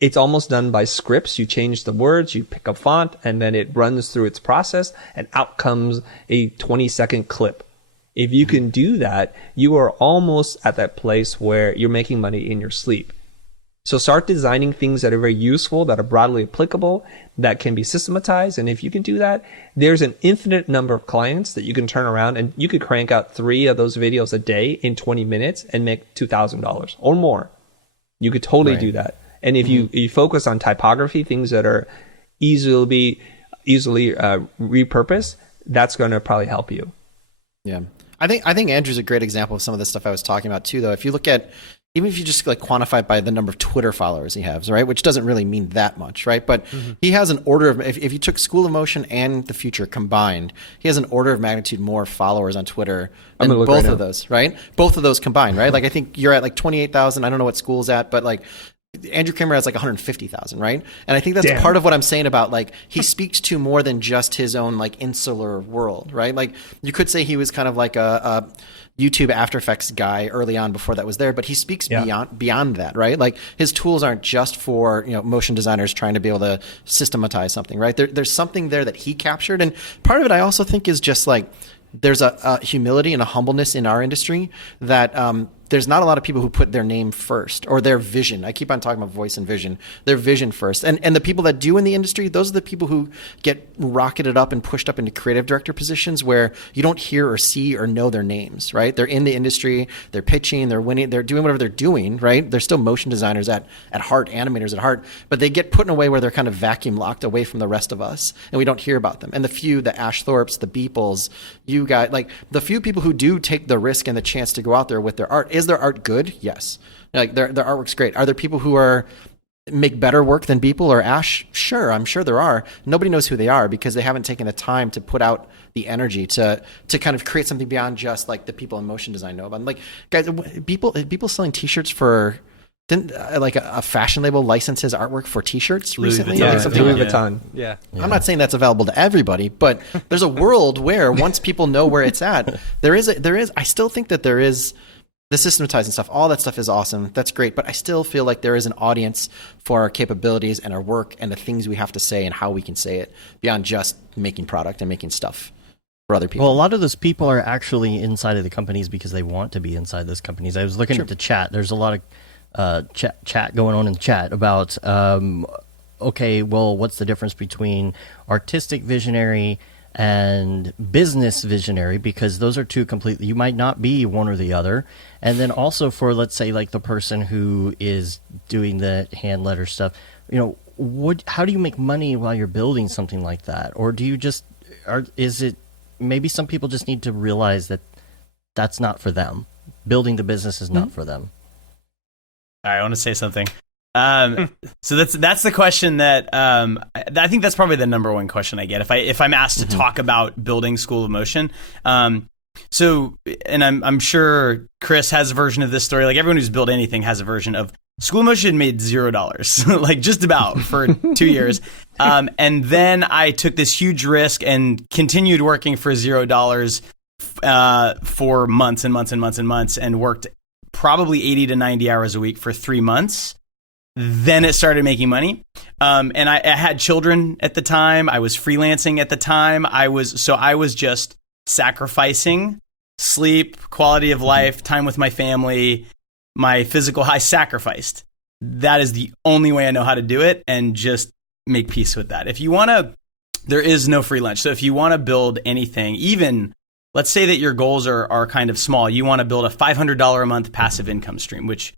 it's almost done by scripts. You change the words, you pick a font, and then it runs through its process, and out comes a 20-second clip. If you can do that, you are almost at that place where you're making money in your sleep. So start designing things that are very useful, that are broadly applicable, that can be systematized. And if you can do that, there's an infinite number of clients that you can turn around, and you could crank out 3 of those videos a day in 20 minutes and make $2,000 or more. You could totally do that. And if you focus on typography, things that are easily repurposed, that's going to probably help you. Yeah. I think Andrew's a great example of some of the stuff I was talking about too, though. If you look at, even if you just like quantify it by the number of Twitter followers he has, right? Which doesn't really mean that much, right? But he has an order of, if you took School of Motion and The Future combined, he has an order of magnitude more followers on Twitter than both of those, right? Both of those combined, right? Like I think you're at like 28,000. I don't know what School's at, but like Andrew Kramer has like 150,000, right? And I think that's part of what I'm saying about like he speaks to more than just his own like insular world, right? Like you could say he was kind of like a YouTube After Effects guy early on before that was there, but he speaks beyond that, right? Like his tools aren't just for, motion designers trying to be able to systematize something, right? There's something there that he captured. And part of it I also think is just like, there's a humility and a humbleness in our industry that there's not a lot of people who put their name first or their vision. I keep on talking about voice and vision, their vision first. And the people that do in the industry, those are the people who get rocketed up and pushed up into creative director positions where you don't hear or see or know their names, right? They're in the industry, they're pitching, they're winning, they're doing whatever they're doing, right? They're still motion designers at heart, animators at heart, but they get put in a way where they're kind of vacuum locked away from the rest of us and we don't hear about them. And the few, the Ash Thorpes, the Beeples, you guys, like the few people who do take the risk and the chance to go out there with their art. Is their art good? Yes. Like their artwork's great. Are there people who make better work than Beeple or Ash? Sure, I'm sure there are. Nobody knows who they are because they haven't taken the time to put out the energy to kind of create something beyond just like the people in motion design know about. Like guys, Beeple selling T-shirts for. Didn't like a fashion label license his artworurt for T-shirts recently? Louis Vuitton. Yeah. I'm not saying that's available to everybody, but there's a world where once people know where it's at, there is. I still think that there is the systematizing stuff. All that stuff is awesome. That's great, but I still feel like there is an audience for our capabilities and our work and the things we have to say and how we can say it beyond just making product and making stuff for other people. Well, a lot of those people are actually inside of the companies because they want to be inside those companies. I was looking at the chat. There's a lot of chat going on in the chat about okay, well, what's the difference between artistic visionary and business visionary, because those are two completely, you might not be one or the other. And then also for, let's say, like the person who is doing the hand letter stuff, how do you make money while you're building something like that? Or do you just, maybe some people just need to realize that that's not for them. Building the business is not for them. I want to say something. So that's the question that I think that's probably the number one question I get if I'm asked to talk about building School of Motion. So, and I'm sure Chris has a version of this story. Like everyone who's built anything has a version of School of Motion made $0, like just about for 2 years. And then I took this huge risk and continued working for $0 for months and months and months and months, and worked probably 80 to 90 hours a week for 3 months. Then it started making money. And I had children at the time. I was freelancing at the time. I was just sacrificing sleep, quality of life, time with my family, my physical high, sacrificed. That is the only way I know how to do it, and just make peace with that. There is no free lunch. So if you want to build anything, even let's say that your goals are kind of small. You want to build a $500 a month passive income stream, which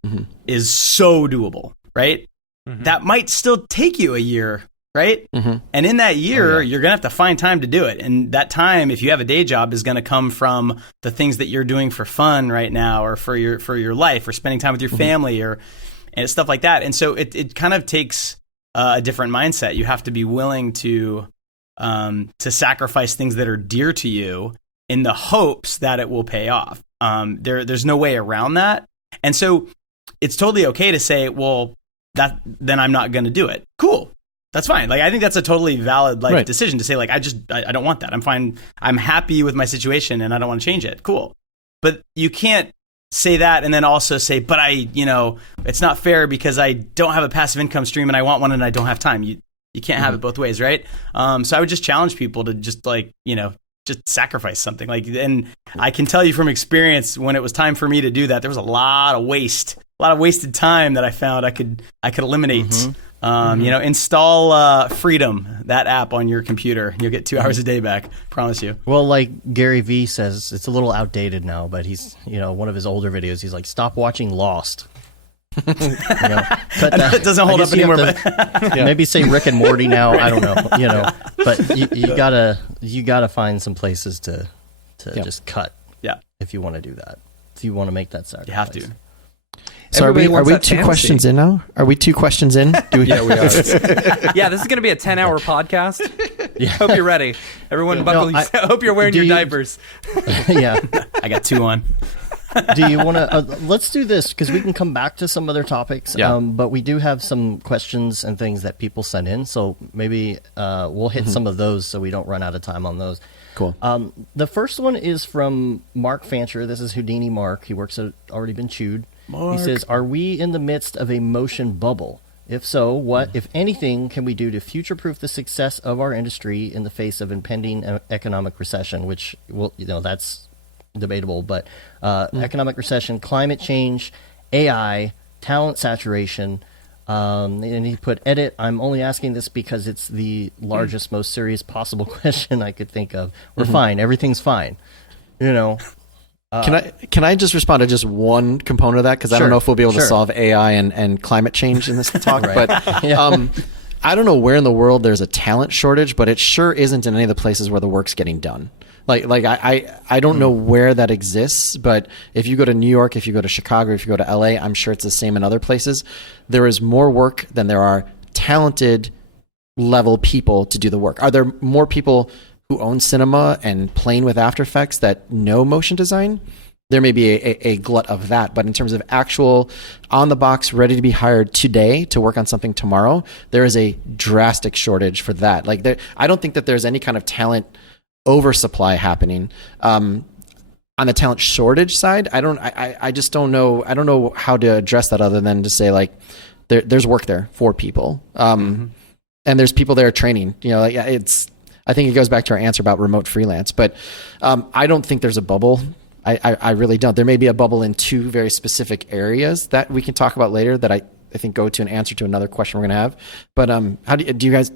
is so doable, right? That might still take you a year, right? And in that year, you're going to have to find time to do it. And that time, if you have a day job, is going to come from the things that you're doing for fun right now, or for your life, or spending time with your family, and stuff like that. And so it kind of takes a different mindset. You have to be willing to sacrifice things that are dear to you in the hopes that it will pay off. There's no way around that. And so it's totally okay to say, well, then I'm not going to do it. Cool. That's fine. Like, I think that's a totally valid decision to say, like, I don't want that. I'm fine. I'm happy with my situation and I don't want to change it. Cool. But you can't say that and then also say, but it's not fair because I don't have a passive income stream and I want one and I don't have time. You can't have it both ways, right? So I would just challenge people to just just sacrifice something. And I can tell you from experience, when it was time for me to do that, there was a lot of wasted time that I found I could eliminate. Install Freedom, that app, on your computer. You'll get 2 hours a day back. Promise you. Well, like Gary Vee says, it's a little outdated now, but he's, one of his older videos, he's like, stop watching Lost. But it doesn't hold up anymore. Maybe say Rick and Morty now. I don't know. But you gotta find some places to just cut. Yeah. If you want to do that, if you want to make that sacrifice, you have to. So are we 2 questions in now? Are we 2 questions in? Yeah, we are. Yeah, this is going to be a 10-hour podcast. Yeah. Hope you're ready. Everyone buckle. I hope you're wearing your diapers. Yeah. I got 2 on. Do you want to? Let's do this because we can come back to some other topics. Yeah. But we do have some questions and things that people sent in, so maybe we'll hit some of those so we don't run out of time on those. Cool. The first one is from Mark Fancher. This is Houdini Mark. He works at Already Been Chewed. Mark. He says, "Are we in the midst of a motion bubble? If so, what, if anything, can we do to future-proof the success of our industry in the face of impending economic recession?" Which, well, that's debatable, but economic recession, climate change, AI, talent saturation. And he put, edit, I'm only asking this because it's the largest, most serious possible question I could think of. We're fine. Everything's fine. Can I just respond to just one component of that? Because I don't know if we'll be able to solve AI and climate change in this talk. Right. But I don't know where in the world there's a talent shortage, but it sure isn't in any of the places where the work's getting done. I don't know where that exists, but if you go to New York, if you go to Chicago, if you go to LA, I'm sure it's the same in other places. There is more work than there are talented level people to do the work. Are there more people who own cinema and playing with After Effects that know motion design? There may be a glut of that, but in terms of actual on the box, ready to be hired today to work on something tomorrow, there is a drastic shortage for that. I don't think that there's any kind of talent oversupply happening. On the talent shortage side, I just don't know. I don't know how to address that other than to say there's work there for people, and there's people there training. I think it goes back to our answer about remote freelance, but I don't think there's a bubble. I really don't. There may be a bubble in two very specific areas that we can talk about later that I think go to an answer to another question we're going to have. But how do you guys?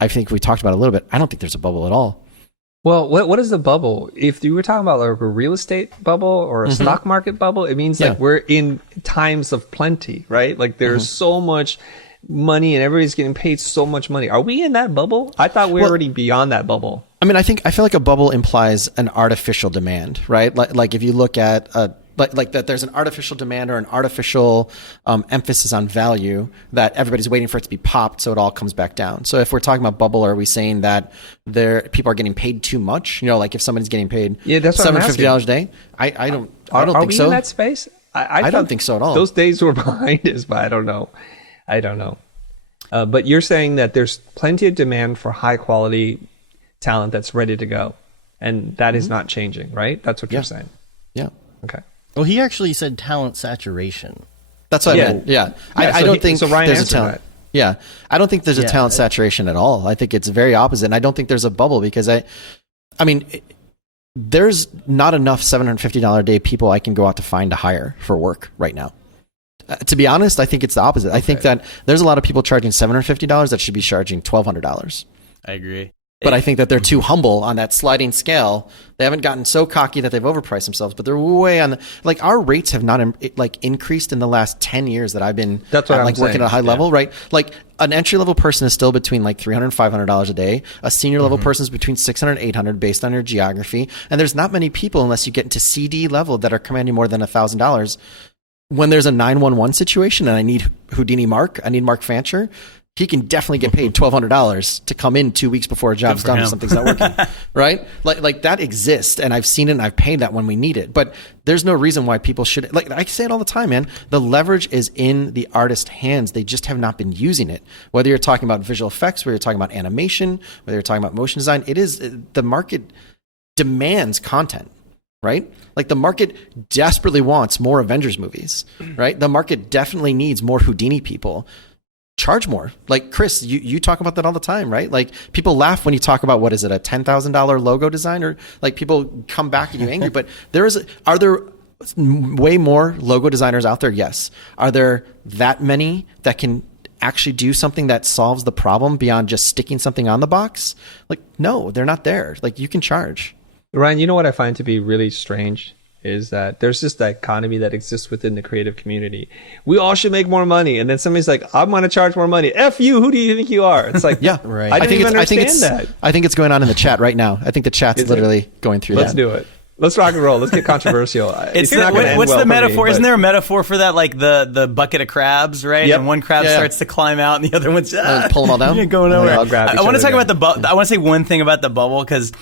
I think we talked about it a little bit. I don't think there's a bubble at all. Well, what is the bubble? If you were talking about like a real estate bubble or a stock market bubble, it means like we're in times of plenty, right? Like there's so much money and everybody's getting paid so much money. Are we in that bubble? I thought we were already beyond that bubble. I mean, I feel like a bubble implies an artificial demand, right? Like if you look at like that there's an artificial demand or an artificial emphasis on value that everybody's waiting for it to be popped so it all comes back down. So if we're talking about bubble, are we saying that people are getting paid too much? Like if somebody's getting paid that's what $750 a day, I don't think so. Are we in that space? I don't think so at all. Those days were behind us, but I don't know. But you're saying that there's plenty of demand for high quality talent that's ready to go, and that is not changing, right? That's what you're saying. Yeah. Okay. Well, he actually said talent saturation. That's what I meant. Yeah. I don't think Ryan there's a talent. That. Yeah. I don't think there's a talent saturation at all. I think it's very opposite. And I don't think there's a bubble because there's not enough $750 a day people I can go out to find to hire for work right now. To be honest, I think it's the opposite. I think that there's a lot of people charging $750 that should be charging $1,200. I agree. But I think that they're too humble on that sliding scale. They haven't gotten so cocky that they've overpriced themselves, but they're way on our rates have not increased in the last 10 years that I've been working at a high level, right? Like an entry level person is still between $300 and $500 a day. A senior level person is between $600 and $800 based on your geography. And there's not many people unless you get into CD level that are commanding more than $1,000. When there's a 911 situation and I need Houdini Mark, I need Mark Fancher, he can definitely get paid $1,200 to come in 2 weeks before a job's done and something's not working, right? Like that exists, and I've seen it and I've paid that when we need it. But there's no reason why people should. Like I say it all the time, man. The leverage is in the artist's hands. They just have not been using it. Whether you're talking about visual effects, whether you're talking about animation, whether you're talking about motion design, the market demands content. Right? Like the market desperately wants more Avengers movies, right? The market definitely needs more Houdini people. Charge more. Like Chris, you talk about that all the time, right? Like people laugh when you talk about, what is it, a $10,000 logo design, or like people come back at you angry, but are there way more logo designers out there? Yes. Are there that many that can actually do something that solves the problem beyond just sticking something on the box? Like, no, they're not there. Like you can charge. Ryan, you know what I find to be really strange is that there's this dichotomy that exists within the creative community. We all should make more money. And then somebody's like, I'm going to charge more money. F you. Who do you think you are? It's like, yeah, right. I think that. I think it's going on in the chat right now. I think the chat's literally going through Let's do it. Let's rock and roll. Let's get controversial. What's the metaphor? Isn't there a metaphor for that? Like the bucket of crabs, right? Yep. And one crab starts to climb out and the other one's pull them all down. You're going nowhere. I want to talk about I want to say one thing about the bubble, because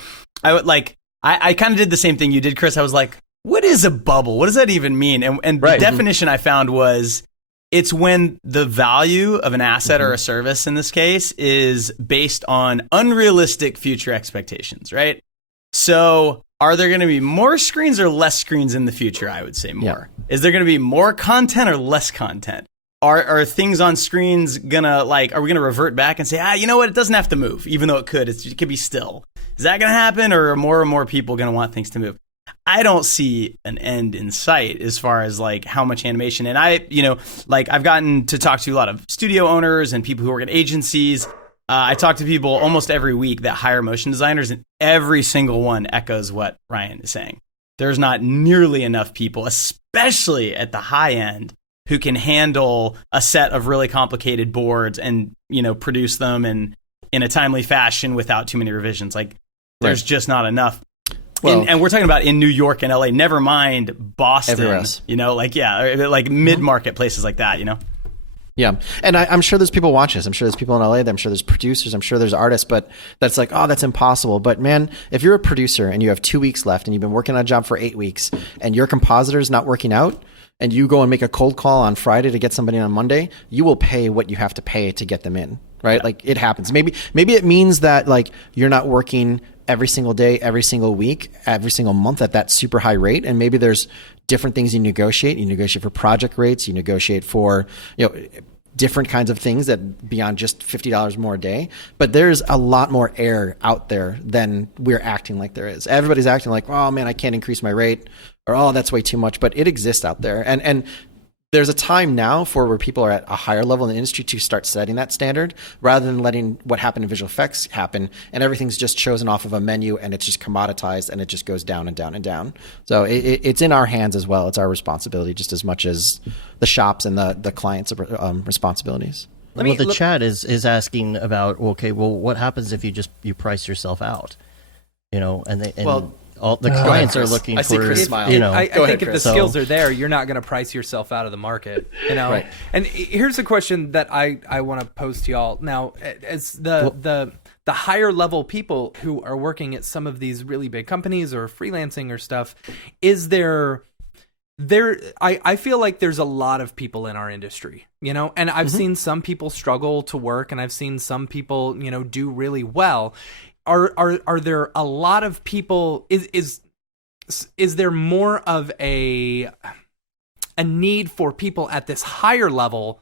I kind of did the same thing you did, Chris. I was like, what is a bubble? What does that even mean? And the definition I found was it's when the value of an asset or a service in this case is based on unrealistic future expectations, right? So are there going to be more screens or less screens in the future? I would say more. Yeah. Is there going to be more content or less content? Are things on screens gonna are we gonna revert back and say, you know what, it doesn't have to move, even though it could be still? Is that gonna happen, or are more and more people gonna want things to move? I don't see an end in sight as far as how much animation. And I've gotten to talk to a lot of studio owners and people who work at agencies. I talk to people almost every week that hire motion designers, and every single one echoes what Ryan is saying. There's not nearly enough people, especially at the high end, who can handle a set of really complicated boards and, produce them in a timely fashion without too many revisions. There's just not enough. Well, and we're talking about in New York and LA, never mind Boston, everywhere else. Mid-market places like that, Yeah. And I'm sure there's people watching this. I'm sure there's people in LA. I'm sure there's producers. I'm sure there's artists, but that's that's impossible. But man, if you're a producer and you have 2 weeks left and you've been working on a job for 8 weeks and your compositor is not working out, and you go and make a cold call on Friday to get somebody on Monday, you will pay what you have to pay to get them in, right? Yeah. It happens. Maybe it means that you're not working every single day, every single week, every single month at that super high rate. And maybe there's different things you negotiate. You negotiate for project rates. You negotiate for, different kinds of things that beyond just $50 more a day. But there's a lot more air out there than we're acting like there is. Everybody's acting like, oh man, I can't increase my rate, or oh, that's way too much. But it exists out there. And there's a time now for where people are at a higher level in the industry to start setting that standard rather than letting what happened in visual effects happen and everything's just chosen off of a menu and it's just commoditized and it just goes down and down and down. So it's in our hands as well. It's our responsibility just as much as the shops and the clients' responsibilities. The chat is asking about, okay, well, what happens if you price yourself out? All the clients are looking for. Chris smile. I think if the skills are there, you're not going to price yourself out of the market. Right. And here's a question that I want to pose to y'all now: as the higher level people who are working at some of these really big companies or freelancing or stuff, is there? I feel like there's a lot of people in our industry, and I've seen some people struggle to work, and I've seen some people, do really well. Are there a lot of people? Is there more of a need for people at this higher level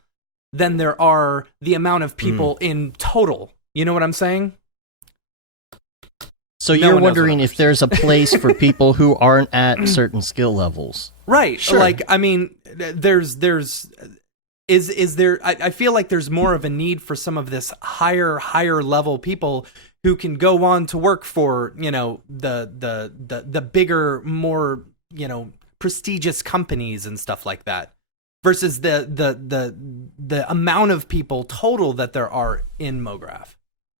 than there are the amount of people in total? You know what I'm saying? So you're wondering if there's a place for people who aren't at certain skill levels, right? Sure. There's is there? I feel like there's more of a need for some of this higher level people who can go on to work for, the bigger, more, prestigious companies and stuff like that, versus the amount of people total that there are in Mograph.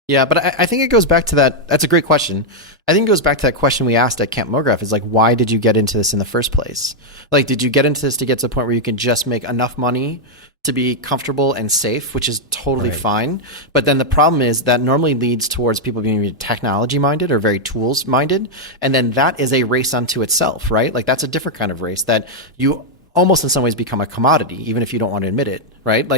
Yeah, but I think it goes back to that. That's a great question. I think it goes back to that question we asked at Camp Mograph is why did you get into this in the first place? Did you get into this to get to a point where you can just make enough money to be comfortable and safe, which is totally fine. But then the problem is that normally leads towards people being technology minded or very tools minded. And then that is a race unto itself, right? That's a different kind of race that you almost in some ways become a commodity, even if you don't want to admit it, right?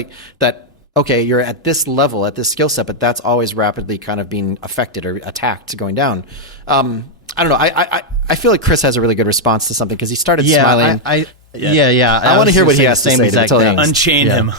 Okay, you're at this level, at this skill set, but that's always rapidly kind of being affected or attacked going down. I don't know. I feel like Chris has a really good response to something because he started smiling. I want to hear what he has to say. Unchain him.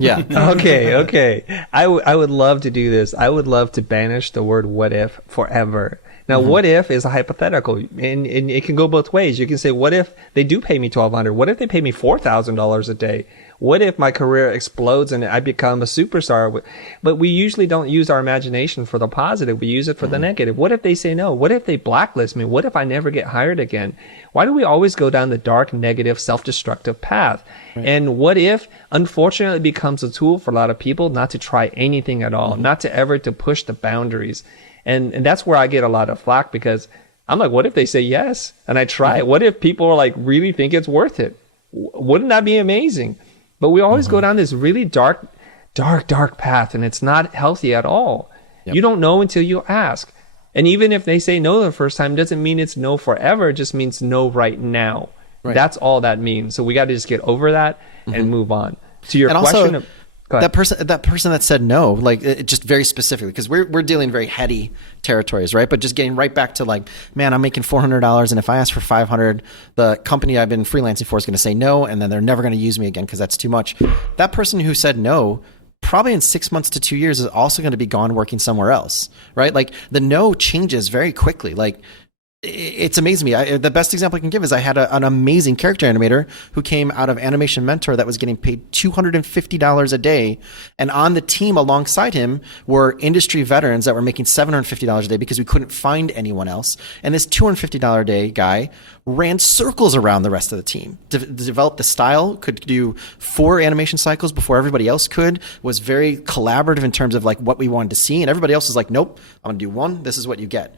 Yeah. Okay. I would love to do this. I would love to banish the word "what if" forever. Now, what if is a hypothetical, and it can go both ways. You can say, what if they do pay me $1,200? What if they pay me $4,000 a day? What if my career explodes and I become a superstar? But we usually don't use our imagination for the positive. We use it for the negative. What if they say no? What if they blacklist me? What if I never get hired again? Why do we always go down the dark, negative, self-destructive path? Right. And what if, unfortunately, it becomes a tool for a lot of people not to try anything at all, not to ever to push the boundaries? And that's where I get a lot of flack because I'm like, what if they say yes? And I try it. What if people are really think it's worth it? Wouldn't that be amazing? But we always go down this really dark path, and it's not healthy at all. Yep. You don't know until you ask. And even if they say no the first time, doesn't mean it's no forever. It just means no right now. Right. That's all that means. So we got to just get over that and move on. To your question. Also, that person that said no, like just very specifically, because we're dealing very heady territories, right? But just getting right back to like, man, I'm making $400, and if I ask for $500, the company I've been freelancing for is going to say no, and then they're never going to use me again because that's too much. That person who said no, probably in 6 months to 2 years, is also going to be gone working somewhere else, right? Like the no changes very quickly. Like it's amazing me. The best example I can give is I had an amazing character animator who came out of Animation Mentor that was getting paid $250 a day. And on the team alongside him were industry veterans that were making $750 a day because we couldn't find anyone else. And this $250 a day guy ran circles around the rest of the team, developed the style, could do 4 animation cycles before everybody else could, was very collaborative in terms of like what we wanted to see. And everybody else was like, nope, I'm going to do 1. This is what you get.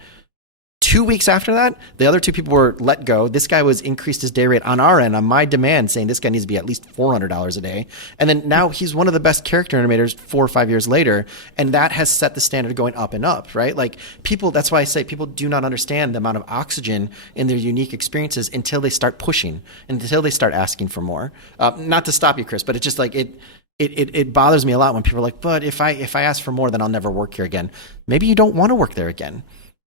2 weeks after that, the other 2 people were let go. This guy was increased his day rate on our end, on my demand, saying this guy needs to be at least $400 a day. And then now he's one of the best character animators 4 or 5 years later. And that has set the standard going up and up, right? Like people, that's why I say people do not understand the amount of oxygen in their unique experiences until they start pushing, until they start asking for more. Not to stop you, Chris, but it's just like it bothers me a lot when people are like, but if I ask for more, then I'll never work here again. Maybe you don't want to work there again.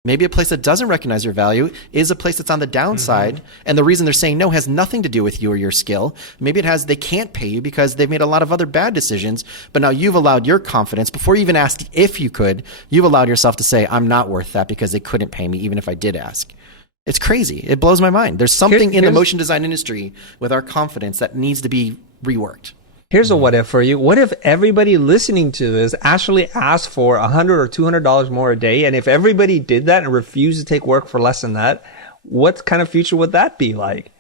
Maybe a place that doesn't recognize your value is a place that's on the downside. And the reason they're saying no has nothing to do with you or your skill. Maybe it has, they can't pay you because they've made a lot of other bad decisions. But now you've allowed your confidence, before you even asked if you could, you've allowed yourself to say, I'm not worth that because they couldn't pay me even if I did ask. It's crazy. It blows my mind. There's something in the motion design industry with our confidence that needs to be reworked. Here's a what if for you. What if everybody listening to this actually asked for $100 or $200 more a day? And if everybody did that and refused to take work for less than that, what kind of future would that be like?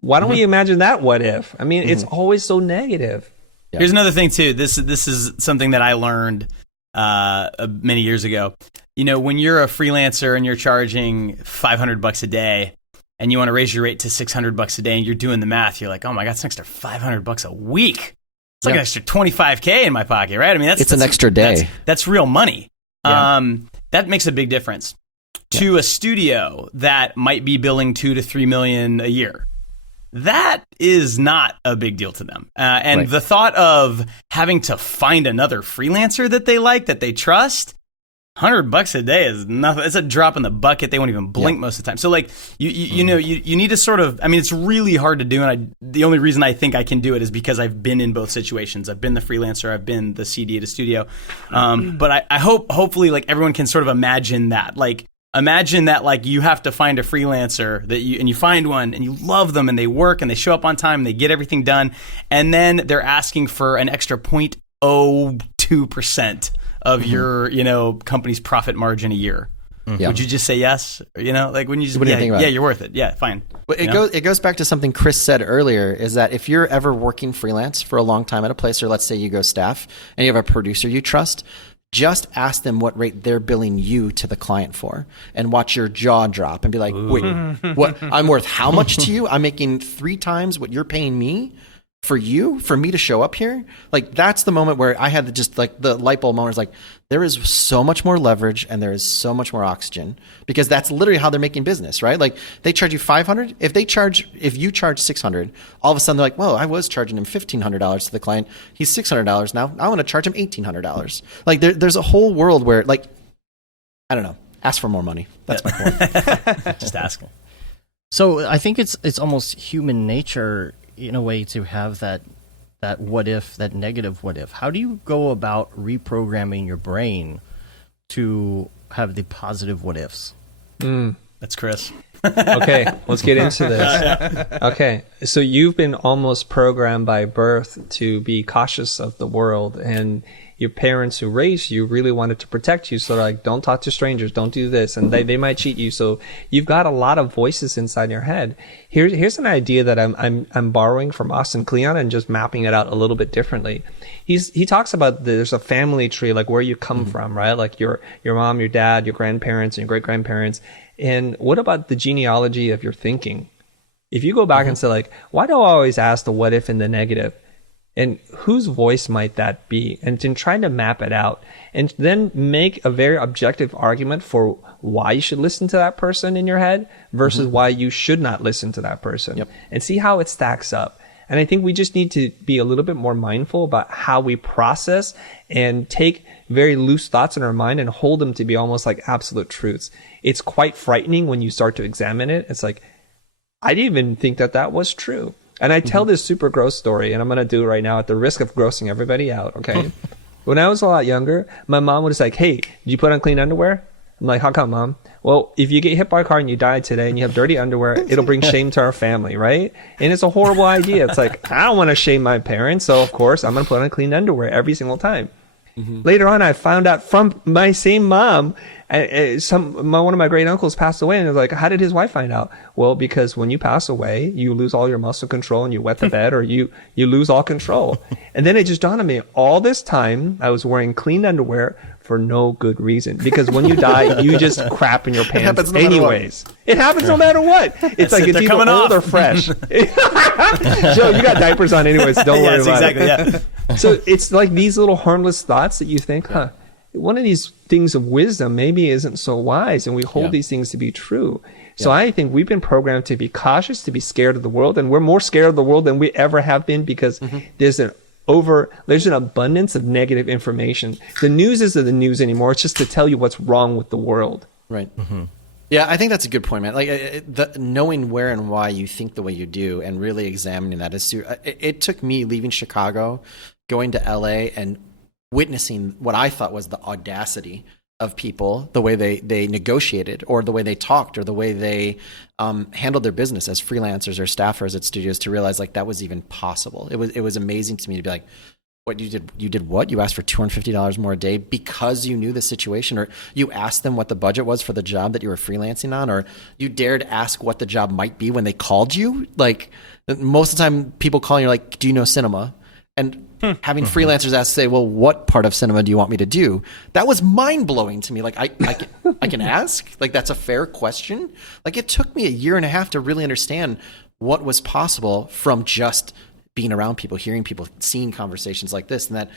Why don't we imagine that what if? I mean, it's always so negative. Yeah. Here's another thing too. This is something that I learned many years ago. You know, when you're a freelancer and you're charging $500 a day, and you want to raise your rate to $600 a day, and you're doing the math, you're like, oh my God, it's an extra $500 a week. It's like an extra $25K in my pocket, right? I mean, that's an extra day. That's real money. Yeah. That makes a big difference to a studio that might be billing $2 to $3 million a year. That is not a big deal to them. And the thought of having to find another freelancer that they like, that they trust, $100 a day is nothing. It's a drop in the bucket. They won't even blink most of the time. So like you know, you need to sort of, I mean, it's really hard to do. And the only reason I think I can do it is because I've been in both situations. I've been the freelancer. I've been the CD at a studio. But I hopefully like everyone can sort of imagine that. Like imagine that like you have to find a freelancer and you find one and you love them and they work and they show up on time and they get everything done. And then they're asking for an extra 0.02% of your, you know, company's profit margin a year. Yeah. Would you just say yes? You know, like when you just, you're worth it. Yeah, fine. Well, it goes back to something Chris said earlier, is that if you're ever working freelance for a long time at a place, or let's say you go staff and you have a producer you trust, just ask them what rate they're billing you to the client for, and watch your jaw drop and be like, wait, what? I'm worth how much to you? I'm making 3 times what you're paying me for me to show up here? Like, that's the moment where I had just like the light bulb moment. Was like, there is so much more leverage and there is so much more oxygen, because that's literally how they're making business, right? Like they charge you $500. If you charge $600, all of a sudden they're like, well, I was charging him $1,500 to the client. He's $600 now. I want to charge him $1,800. Like there's a whole world where, like, I don't know, ask for more money. That's my point. Just asking. So I think it's almost human nature in a way to have that what if, that negative what if. How do you go about reprogramming your brain to have the positive what ifs? That's Chris. Okay, let's get into this. Okay, so you've been almost programmed by birth to be cautious of the world, and your parents who raised you really wanted to protect you. So they're like, don't talk to strangers, don't do this, and they might cheat you. So you've got a lot of voices inside your head. Here's an idea that I'm borrowing from Austin Kleon and just mapping it out a little bit differently. He talks about there's a family tree, like where you come from, right? Like your mom, your dad, your grandparents, and your great grandparents. And what about the genealogy of your thinking? If you go back and say like, why do I always ask the what if in the negative? And whose voice might that be? And then trying to map it out and then make a very objective argument for why you should listen to that person in your head versus why you should not listen to that person, and see how it stacks up. And I think we just need to be a little bit more mindful about how we process and take very loose thoughts in our mind and hold them to be almost like absolute truths. It's quite frightening when you start to examine it. It's like, I didn't even think that that was true. And I tell this super gross story, and I'm going to do it right now at the risk of grossing everybody out, okay? When I was a lot younger, my mom was like, hey, did you put on clean underwear? I'm like, how come, Mom? Well, if you get hit by a car and you die today and you have dirty underwear, it'll bring shame to our family, right? And it's a horrible idea. It's like, I don't want to shame my parents, so of course I'm going to put on clean underwear every single time. Later on, I found out from my same mom, one of my great uncles passed away, and I was like, how did his wife find out? Well, because when you pass away, you lose all your muscle control and you wet the bed, or you lose all control. And then it just dawned on me, all this time I was wearing clean underwear for no good reason, because when you die, you just crap in your pants anyways. It happens no matter what. It's like it's either old or fresh. Joe, you got diapers on anyways, so don't worry about it. Yeah. So it's like these little harmless thoughts that you think, one of these things of wisdom maybe isn't so wise, and we hold these things to be true. So I think we've been programmed to be cautious, to be scared of the world, and we're more scared of the world than we ever have been, because there's an abundance of negative information. The news isn't the news anymore. It's just to tell you what's wrong with the world. Right. Yeah, I think that's a good point, man. Like knowing where and why you think the way you do, and really examining that. It took me leaving Chicago, going to LA, and witnessing what I thought was the audacity of people, the way they negotiated, or the way they talked, or the way they handled their business as freelancers or staffers at studios, to realize like that was even possible. It was amazing to me to be like, what you did what? You asked for $250 more a day because you knew the situation, or you asked them what the budget was for the job that you were freelancing on, or you dared ask what the job might be when they called you. Like most of the time people call you, like, do you know cinema? And having freelancers ask, say, well, what part of cinema do you want me to do? That was mind blowing to me. Like I can ask, like, that's a fair question. Like it took me a year and a half to really understand what was possible from just being around people, hearing people, seeing conversations like this, and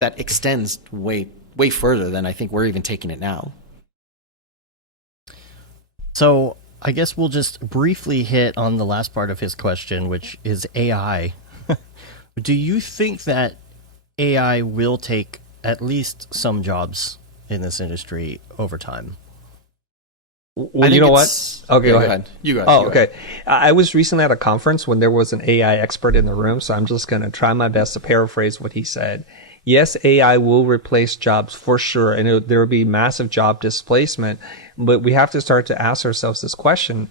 that extends way further than I think we're even taking it now. So I guess we'll just briefly hit on the last part of his question, which is AI. Do you think that AI will take at least some jobs in this industry over time? Well, you know what? Okay, go ahead. You go. Oh, okay. I was recently at a conference when there was an AI expert in the room, so I'm just going to try my best to paraphrase what he said. Yes, AI will replace jobs for sure, and there will be massive job displacement, but we have to start to ask ourselves this question.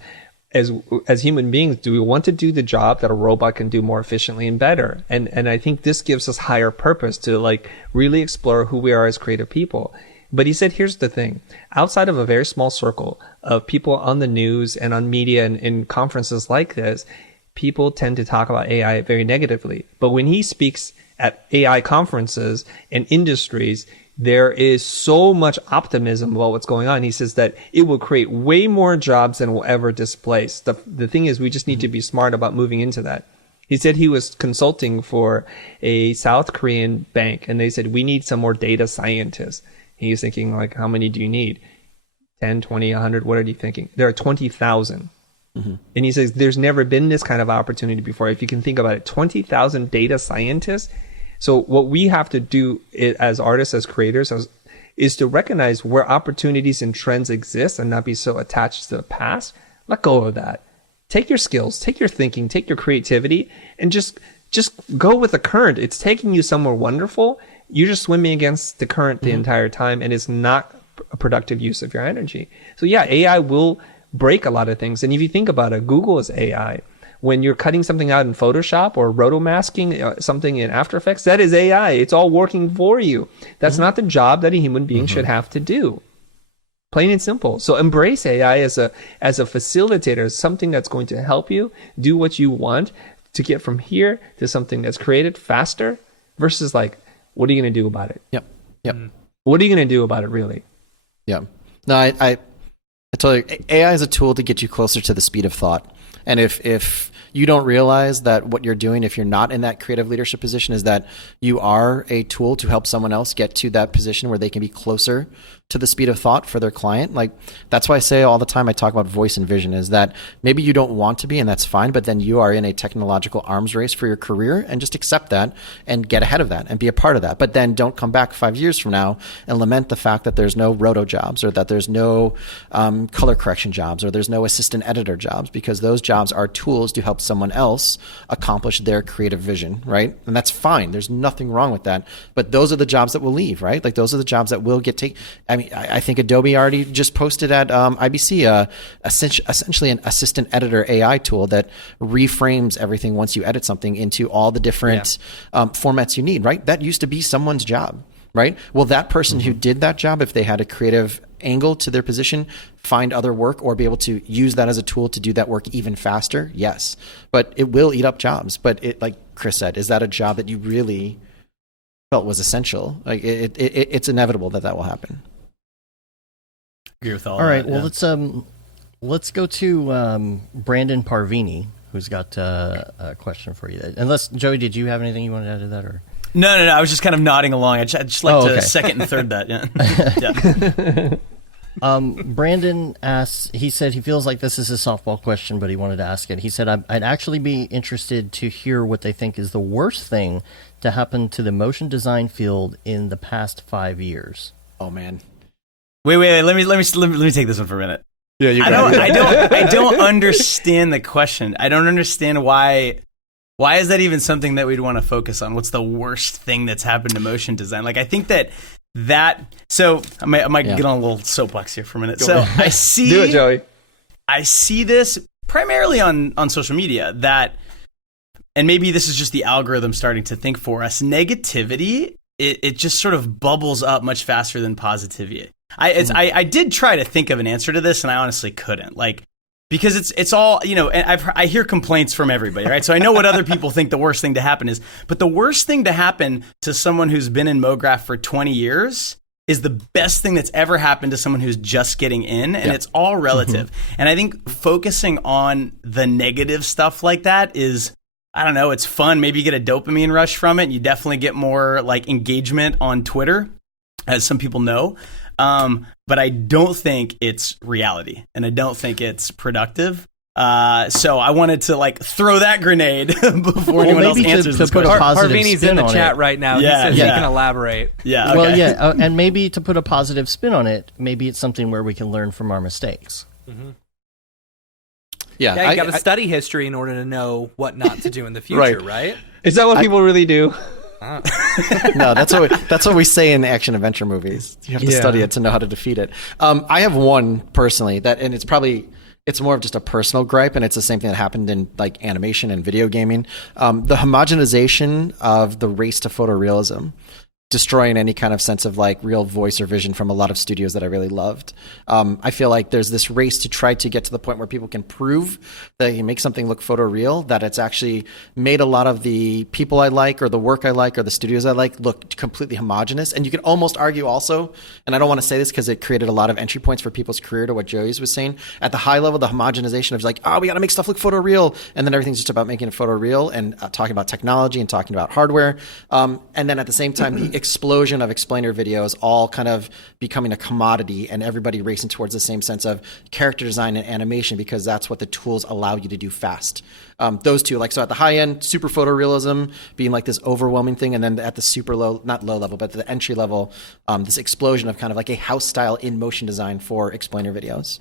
As human beings, do we want to do the job that a robot can do more efficiently and better? And I think this gives us higher purpose to like really explore who we are as creative people. But he said, here's the thing. Outside of a very small circle of people on the news and on media and in conferences like this, people tend to talk about AI very negatively. But when he speaks at AI conferences and industries, there is so much optimism about what's going on. He says that it will create way more jobs than will ever displace. The thing is, we just need to be smart about moving into that. He said he was consulting for a South Korean bank, and they said, we need some more data scientists. He was thinking, like, how many do you need? 10, 20, 100? What are you thinking? There are 20,000. And he says, there's never been this kind of opportunity before. If you can think about it, 20,000 data scientists. So what we have to do as artists, as creators, is to recognize where opportunities and trends exist and not be so attached to the past. Let go of that. Take your skills, take your thinking, take your creativity, and just go with the current. It's taking you somewhere wonderful. You're just swimming against the current the entire time, and it's not a productive use of your energy. So yeah, AI will break a lot of things. And if you think about it, Google is AI. When you're cutting something out in Photoshop or rotomasking something in After Effects, that is AI. It's all working for you. That's not the job that a human being should have to do. Plain and simple. So embrace AI as a facilitator, something that's going to help you do what you want to get from here to something that's created faster versus like, what are you going to do about it? Yep. What are you going to do about it, really? Yeah. No, I totally. AI is a tool to get you closer to the speed of thought. And if you don't realize that what you're doing, if you're not in that creative leadership position, is that you are a tool to help someone else get to that position where they can be closer to the speed of thought for their client. Like, that's why I say all the time, I talk about voice and vision, is that maybe you don't want to be, and that's fine, but then you are in a technological arms race for your career, and just accept that and get ahead of that and be a part of that. But then don't come back 5 years from now and lament the fact that there's no roto jobs, or that there's no color correction jobs, or there's no assistant editor jobs, because those jobs are tools to help someone else accomplish their creative vision, right? And that's fine. There's nothing wrong with that. But those are the jobs that will leave, right? Like, those are the jobs that will get taken. I mean, I think Adobe already just posted at IBC essentially an assistant editor AI tool that reframes everything once you edit something into all the different formats you need, right? That used to be someone's job, right? Will that person who did that job, if they had a creative angle to their position, find other work or be able to use that as a tool to do that work even faster? Yes. But it will eat up jobs. But it, like Chris said, is that a job that you really felt was essential? Like, it's inevitable that will happen. Agree with all right, well, let's go to Brandon Parvini, who's got a question for you. Unless, Joey, did you have anything you wanted to add to that? Or No. I was just kind of nodding along. I'd just like to second and third that. Yeah. Brandon asks, he said he feels like this is a softball question, but he wanted to ask it. He said, I'd actually be interested to hear what they think is the worst thing to happen to the motion design field in the past 5 years. Oh, man. Wait. Let me take this one for a minute. Yeah, you I don't understand the question. I don't understand why is that even something that we'd want to focus on? What's the worst thing that's happened to motion design? Like, I think that so I might get on a little soapbox here for a minute. I see Do it, Joey. I see this primarily on social media, that, and maybe this is just the algorithm starting to think for us, negativity, it just sort of bubbles up much faster than positivity. I did try to think of an answer to this, and I honestly couldn't. Like, because it's all, and I hear complaints from everybody, right? So I know what other people think the worst thing to happen is, but the worst thing to happen to someone who's been in Mograph for 20 years is the best thing that's ever happened to someone who's just getting in, and it's all relative. And I think focusing on the negative stuff like that is, I don't know, it's fun. Maybe you get a dopamine rush from it. You definitely get more like engagement on Twitter, as some people know. But I don't think it's reality, and I don't think it's productive. So I wanted to like throw that grenade before anyone else answers this question. Parvini's in the chat right now. He says he can elaborate. Yeah. Okay. Well, yeah, and maybe to put a positive spin on it, maybe it's something where we can learn from our mistakes. Yeah, you got to study history in order to know what not to do in the future, right? Is that what people really do? No, that's what we say in action adventure movies. You have to study it to know how to defeat it. I have one personally and it's more of just a personal gripe, and it's the same thing that happened in like animation and video gaming. The homogenization of the race to photorealism, destroying any kind of sense of like real voice or vision from a lot of studios that I really loved. I feel like there's this race to try to get to the point where people can prove that you make something look photoreal, that it's actually made a lot of the people I like or the work I like or the studios I like look completely homogenous. And you could almost argue also, and I don't want to say this because it created a lot of entry points for people's career to what Joey's was saying, at the high level, the homogenization of like, we got to make stuff look photoreal. And then everything's just about making it photoreal and talking about technology and talking about hardware. And then at the same time, the explosion of explainer videos all kind of becoming a commodity, and everybody racing towards the same sense of character design and animation because that's what the tools allow you to do fast. Those two, like, so at the high end, super photorealism being like this overwhelming thing, and then at the super low, not low level, but the entry level, this explosion of kind of like a house style in motion design for explainer videos.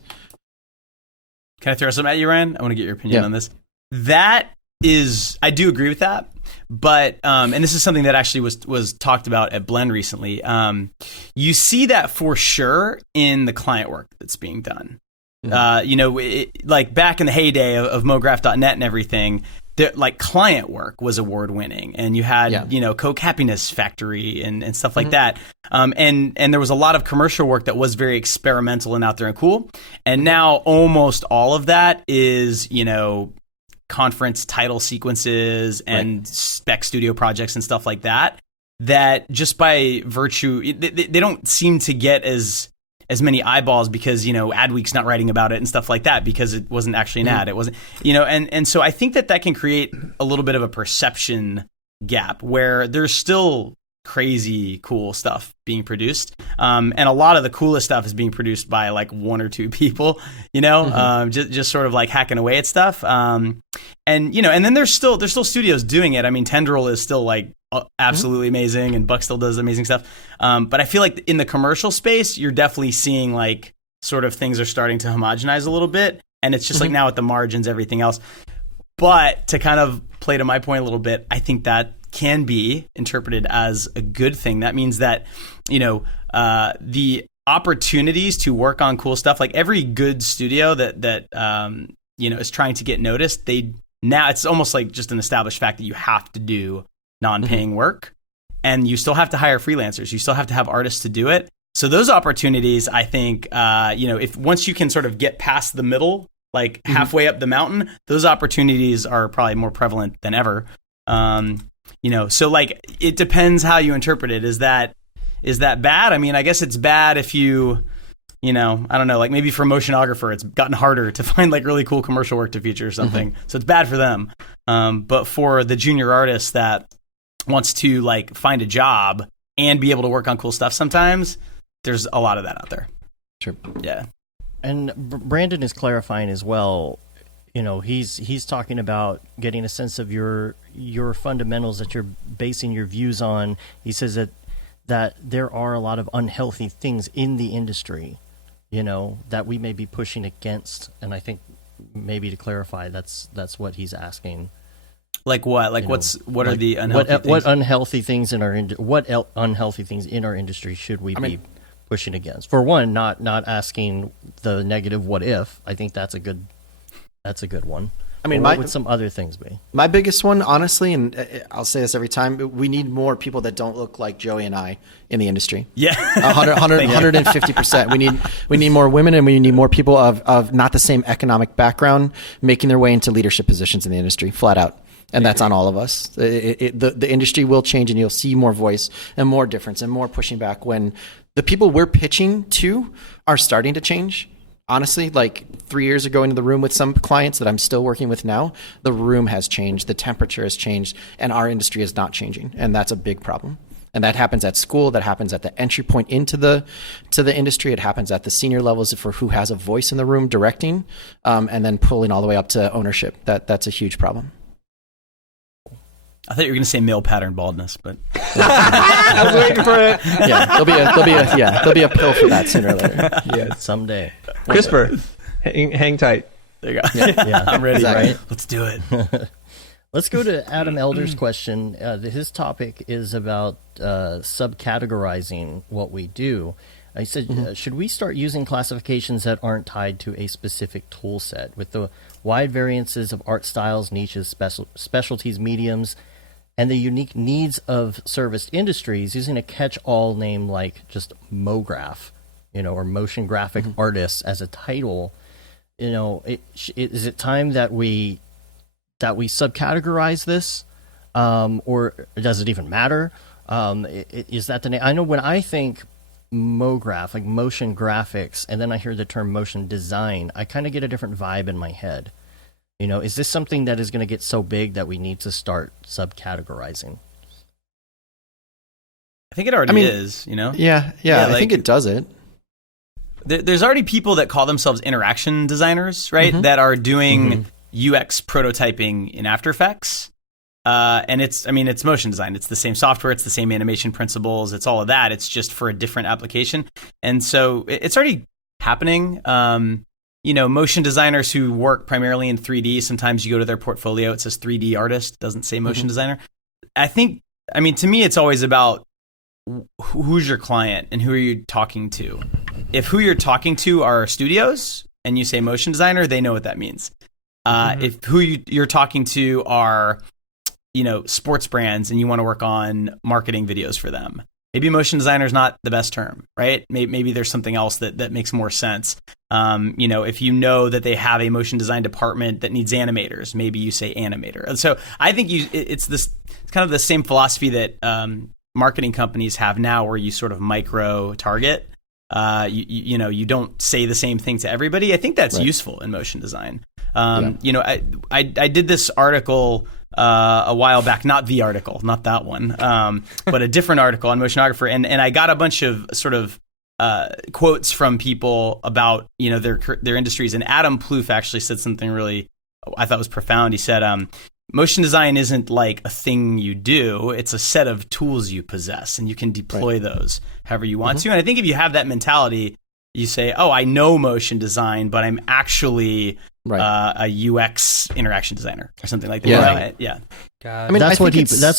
Can I throw something at you, Ryan? I want to get your opinion on this. That is, I do agree with that, but and this is something that actually was talked about at Blend recently. You see that for sure in the client work that's being done. Like back in the heyday of Mograph.net and everything, like client work was award winning, and you had Coke Happiness Factory and stuff like that. And there was a lot of commercial work that was very experimental and out there and cool. And now almost all of that is conference title sequences and spec studio projects and stuff like that. That just by virtue, they don't seem to get as as many eyeballs because, Adweek's not writing about it and stuff like that because it wasn't actually an ad. It wasn't, and so I think that can create a little bit of a perception gap where there's still crazy cool stuff being produced. And a lot of the coolest stuff is being produced by like one or two people, just sort of like hacking away at stuff. And then there's still studios doing it. I mean, Tendril is still like absolutely amazing, and Buck still does amazing stuff. But I feel like in the commercial space, you're definitely seeing like sort of things are starting to homogenize a little bit. And it's just like now at the margins, everything else. But to kind of play to my point a little bit, I think that can be interpreted as a good thing. That means that, the opportunities to work on cool stuff, like every good studio that is trying to get noticed, now it's almost like just an established fact that you have to do non-paying work, and you still have to hire freelancers. You still have to have artists to do it. So those opportunities, I think, if once you can sort of get past the middle, like halfway up the mountain, those opportunities are probably more prevalent than ever. So like it depends how you interpret it. Is that bad? I mean, I guess it's bad if you, I don't know, like maybe for a motionographer, it's gotten harder to find like really cool commercial work to feature or something. So it's bad for them. But for the junior artist that wants to like find a job and be able to work on cool stuff sometimes, there's a lot of that out there. Sure. Yeah. And Brandon is clarifying as well. He's talking about getting a sense of your fundamentals that you're basing your views on. He says that there are a lot of unhealthy things in the industry, that we may be pushing against. And I think maybe to clarify, that's what he's asking. Like what? Like what are the unhealthy things? What unhealthy things unhealthy things in our industry should we be pushing against? For one, not asking the negative what if. I think that's a good one. I mean, what would some other things be? My biggest one, honestly, and I'll say this every time, we need more people that don't look like Joey and I in the industry. Yeah. 150%. We need more women, and we need more people of not the same economic background making their way into leadership positions in the industry, flat out. And that's on all of us. The industry will change, and you'll see more voice and more difference and more pushing back when the people we're pitching to are starting to change. Honestly, like 3 years ago into the room with some clients that I'm still working with now, the room has changed, the temperature has changed, and our industry is not changing. And that's a big problem. And that happens at school, that happens at the entry point into the industry, it happens at the senior levels for who has a voice in the room directing, and then pulling all the way up to ownership. That's a huge problem. I thought you were going to say male pattern baldness, but I was waiting for it. Yeah, there'll be a pill for that sooner or later. Yeah, Someday. CRISPR, hang tight. there you go. Yeah, I'm ready. exactly. Right? Let's do it. Let's go to Adam Elder's question. His topic is about subcategorizing what we do. He said, should we start using classifications that aren't tied to a specific tool set? With the wide variances of art styles, niches, specialties, mediums, and the unique needs of service industries, using a catch-all name like just Mograph, or motion graphic artists as a title, is it time that we subcategorize this, or does it even matter? Is that the name? I know when I think Mograph, like motion graphics, and then I hear the term motion design, I kind of get a different vibe in my head. Is this something that is going to get so big that we need to start subcategorizing? I think it already is, Yeah, I think it does it. There's already people that call themselves interaction designers, right? That are doing UX prototyping in After Effects. And it's motion design. It's the same software. It's the same animation principles. It's all of that. It's just for a different application. And so it's already happening. Motion designers who work primarily in 3D, sometimes you go to their portfolio, it says 3D artist, doesn't say motion designer. To me, it's always about who's your client and who are you talking to. If who you're talking to are studios and you say motion designer, they know what that means. If who you're talking to are, sports brands and you want to work on marketing videos for them, maybe motion designer is not the best term, right? Maybe there's something else that makes more sense. If you know that they have a motion design department that needs animators, maybe you say animator. And so I think it's kind of the same philosophy that marketing companies have now, where you sort of micro target. You don't say the same thing to everybody. I think that's useful in motion design. I did this article a while back, not the article, not that one, but a different article on motionographer, and I got a bunch of sort of quotes from people about their industries, and Adam Plouffe actually said something really I thought was profound. He said, motion design isn't like a thing you do, it's a set of tools you possess, and you can deploy those however you want to. And I think if you have that mentality, you say, oh, I know motion design, but I'm actually a UX interaction designer or something like that. Yeah. God. I mean, that's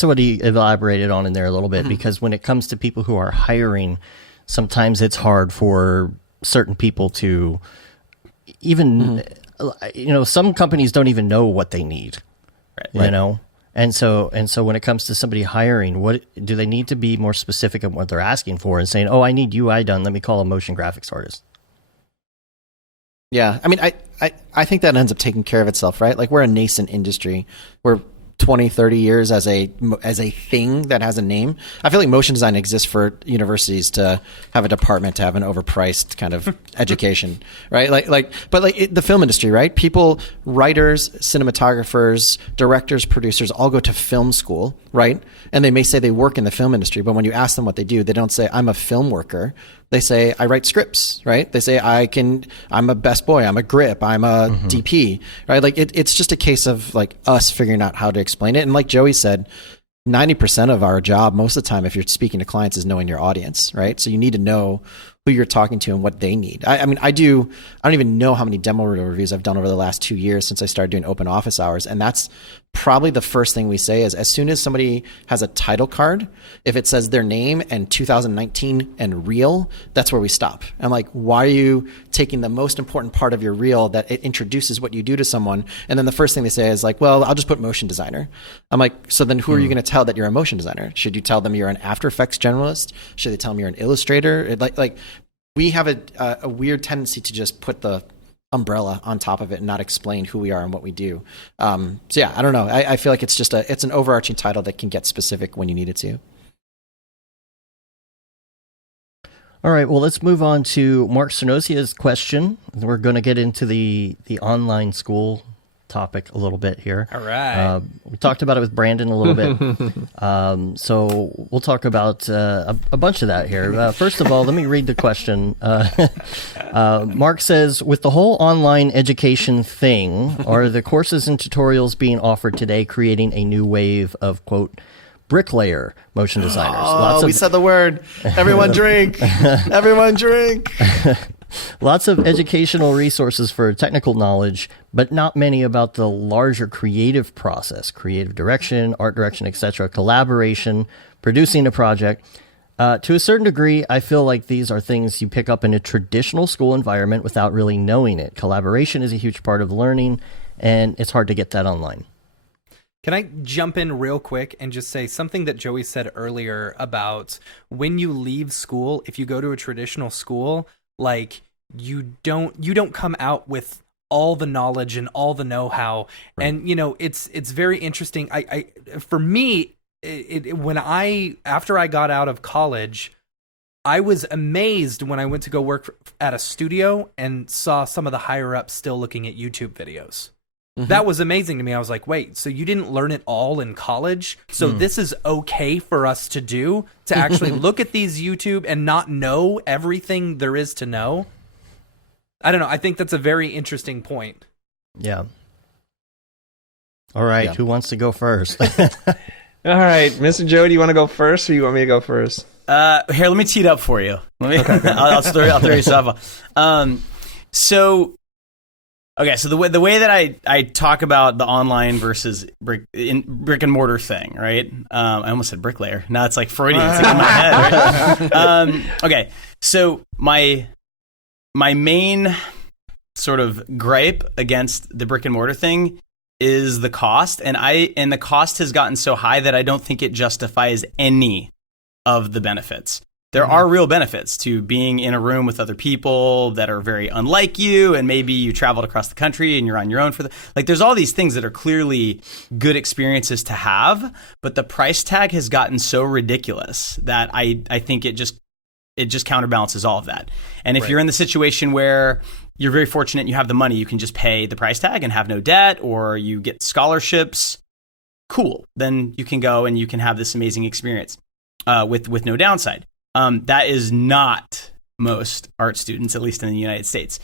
what he elaborated on in there a little bit, because when it comes to people who are hiring, sometimes it's hard for certain people to even, some companies don't even know what they need, And so when it comes to somebody hiring, what do they need to be more specific on what they're asking for and saying, oh, I need UI done, let me call a motion graphics artist. Yeah. I mean, I think that ends up taking care of itself, right? Like, we're a nascent industry. We're 20, 30 years as a thing that has a name. I feel like motion design exists for universities to have a department to have an overpriced kind of education, right? The film industry, right? People, writers, cinematographers, directors, producers all go to film school, right? And they may say they work in the film industry, but when you ask them what they do, they don't say, I'm a film worker. They say, I write scripts, right? They say, I'm a best boy, I'm a grip, I'm a DP, right? Like, it's just a case of like us figuring out how to explain it. And like Joey said, 90% of our job, most of the time, if you're speaking to clients, is knowing your audience, right? So you need to know who you're talking to and what they need. I don't even know how many demo reviews I've done over the last 2 years since I started doing open office hours. And that's probably the first thing we say is, as soon as somebody has a title card, if it says their name and 2019 and reel, that's where we stop. I'm like, why are you taking the most important part of your reel that it introduces what you do to someone? And then the first thing they say is like, well, I'll just put motion designer. I'm like, so then who are you going to tell that you're a motion designer? Should you tell them you're an After Effects generalist? Should they tell them you're an illustrator? We have a weird tendency to just put the umbrella on top of it and not explain who we are and what we do. So yeah, I don't know. I feel like it's an overarching title that can get specific when you need it to. All right, well, let's move on to Mark Sonosia's question. We're going to get into the online school topic a little bit here. All right. We talked about it with Brandon a little bit. So we'll talk about a bunch of that here. First of all, let me read the question. Mark says, with the whole online education thing, are the courses and tutorials being offered today creating a new wave of, quote, bricklayer motion designers? We said the word. Everyone drink. Everyone drink. Lots of educational resources for technical knowledge, but not many about the larger creative process, creative direction, art direction, etc., collaboration, producing a project. To a certain degree, I feel like these are things you pick up in a traditional school environment without really knowing it. Collaboration is a huge part of learning, and it's hard to get that online. Can I jump in real quick and just say something that Joey said earlier about when you leave school, if you go to a traditional school, like, you don't come out with all the knowledge and all the know-how. Right. And it's very interesting. For me, after I got out of college, I was amazed when I went to go work at a studio and saw some of the higher ups still looking at YouTube videos. Mm-hmm. That was amazing to me. I was like, wait, so you didn't learn it all in college? So this is okay for us to do, to actually look at these YouTube and not know everything there is to know? I don't know. I think that's a very interesting point. Yeah. All right. Yeah. Who wants to go first? All right. Mr. Joe, do you want to go first, or you want me to go first? Here, let me tee it up for you. I'll throw you stuff off. So the way that I talk about the online versus brick and mortar thing, right? I almost said bricklayer. Now it's like Freudian. It's like in my head, right? Okay. So my main sort of gripe against the brick and mortar thing is the cost, and the cost has gotten so high that I don't think it justifies any of the benefits. There are real benefits to being in a room with other people that are very unlike you, and maybe you traveled across the country and you're on your own there's all these things that are clearly good experiences to have, but the price tag has gotten so ridiculous that I think it just it just counterbalances all of that. And if you're in the situation where you're very fortunate and you have the money, you can just pay the price tag and have no debt, or you get scholarships, cool. Then you can go and you can have this amazing experience with no downside. That is not most art students, at least in the United States.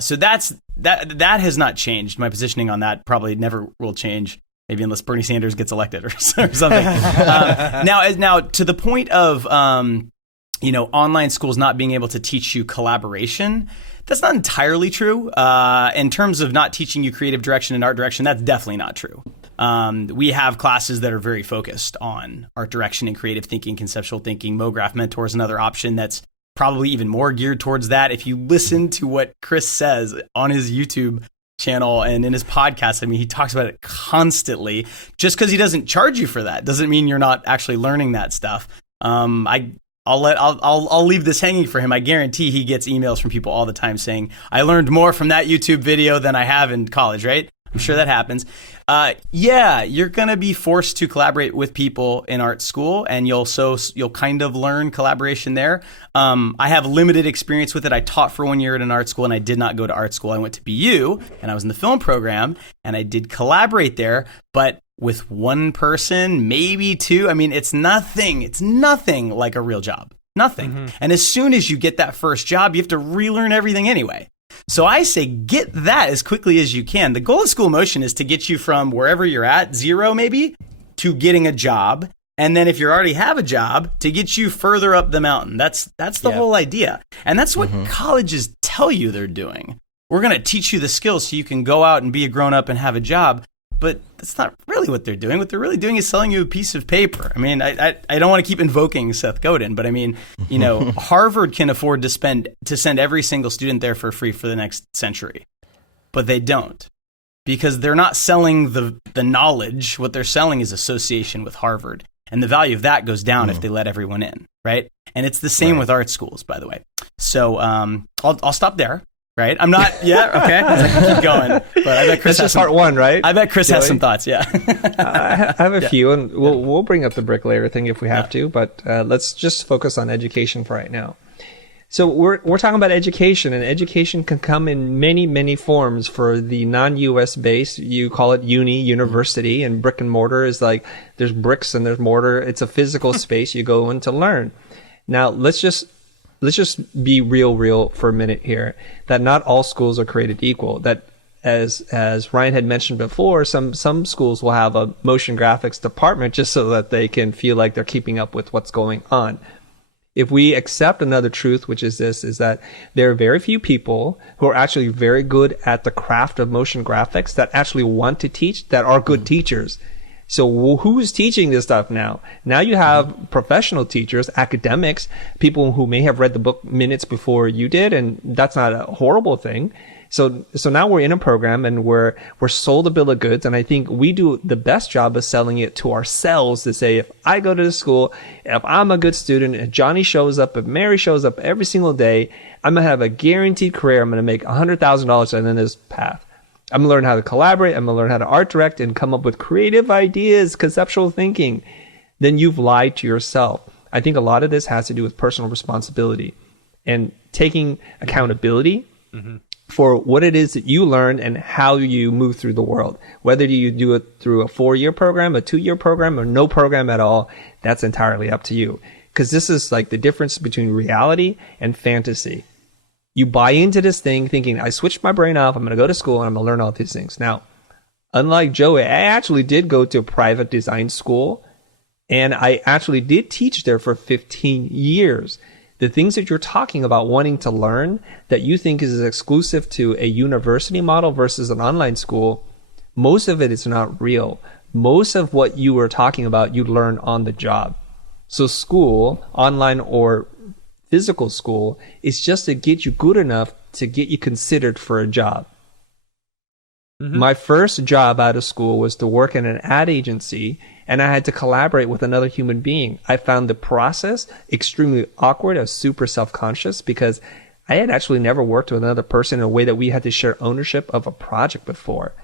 So that has not changed. My positioning on that probably never will change, maybe unless Bernie Sanders gets elected or something. Now to the point of online schools not being able to teach you collaboration, that's not entirely true. In terms of not teaching you creative direction and art direction, that's definitely not true. We have classes that are very focused on art direction and creative thinking, conceptual thinking. Mograph Mentor is another option that's probably even more geared towards that. If you listen to what Chris says on his YouTube channel and in his podcast, I mean, he talks about it constantly. Just because he doesn't charge you for that doesn't mean you're not actually learning that stuff. I'll leave this hanging for him. I guarantee he gets emails from people all the time saying, I learned more from that YouTube video than I have in college, right? I'm sure that happens. You're going to be forced to collaborate with people in art school, and you'll kind of learn collaboration there. I have limited experience with it. I taught for 1 year at an art school, and I did not go to art school. I went to BU, and I was in the film program, and I did collaborate there, but with one person, maybe two. I mean, it's nothing like a real job. Nothing. Mm-hmm. And as soon as you get that first job, you have to relearn everything anyway. So I say get that as quickly as you can. The goal of School Motion is to get you from wherever you're at, 0 maybe, to getting a job. And then if you already have a job, to get you further up the mountain. That's the whole idea. And that's what colleges tell you they're doing. We're going to teach you the skills so you can go out and be a grown-up and have a job. But that's not really what they're doing. What they're really doing is selling you a piece of paper. I mean, I don't want to keep invoking Seth Godin, but I mean, Harvard can afford to send every single student there for free for the next century. But they don't. Because they're not selling the knowledge. What they're selling is association with Harvard. And the value of that goes down if they let everyone in, right? And it's the same with art schools, by the way. So I'll stop there. Right? I'm not. Yeah. Okay. I can keep going, but I bet Chris. That's just part one, right? I bet Chris has some thoughts. Yeah. I have a few, and we'll bring up the bricklayer thing if we have to. But let's just focus on education for right now. So we're talking about education, and education can come in many forms. For the non-U.S. base, you call it university, and brick and mortar is like there's bricks and there's mortar. It's a physical space you go in to learn. Now let's just be real for a minute here, that not all schools are created equal. That as Ryan had mentioned before, some schools will have a motion graphics department just so that they can feel like they're keeping up with what's going on. If we accept another truth, which is this, is that there are very few people who are actually very good at the craft of motion graphics that actually want to teach, that are good teachers. So who's teaching this stuff now? Now you have professional teachers, academics, people who may have read the book minutes before you did, and that's not a horrible thing. So now we're in a program and we're sold a bill of goods, and I think we do the best job of selling it to ourselves to say, if I go to the school, if I'm a good student, if Johnny shows up, if Mary shows up every single day, I'm going to have a guaranteed career. I'm going to make $100,000 and then this path. I'm going to learn how to collaborate. I'm going to learn how to art direct and come up with creative ideas, conceptual thinking. Then you've lied to yourself. I think a lot of this has to do with personal responsibility and taking accountability for what it is that you learn and how you move through the world. Whether you do it through a 4-year program, a 2-year program, or no program at all, that's entirely up to you. Because this is like the difference between reality and fantasy. You buy into this thing thinking, I switched my brain off, I'm going to go to school and I'm going to learn all these things. Now, unlike Joey, I actually did go to a private design school, and I actually did teach there for 15 years. The things that you're talking about wanting to learn that you think is exclusive to a university model versus an online school, most of it is not real. Most of what you were talking about, you learn on the job. So school, online or physical school, is just to get you good enough to get you considered for a job. My first job out of school was to work in an ad agency, and I had to collaborate with another human being. I found the process extremely awkward. I was super self-conscious because I had actually never worked with another person in a way that we had to share ownership of a project before.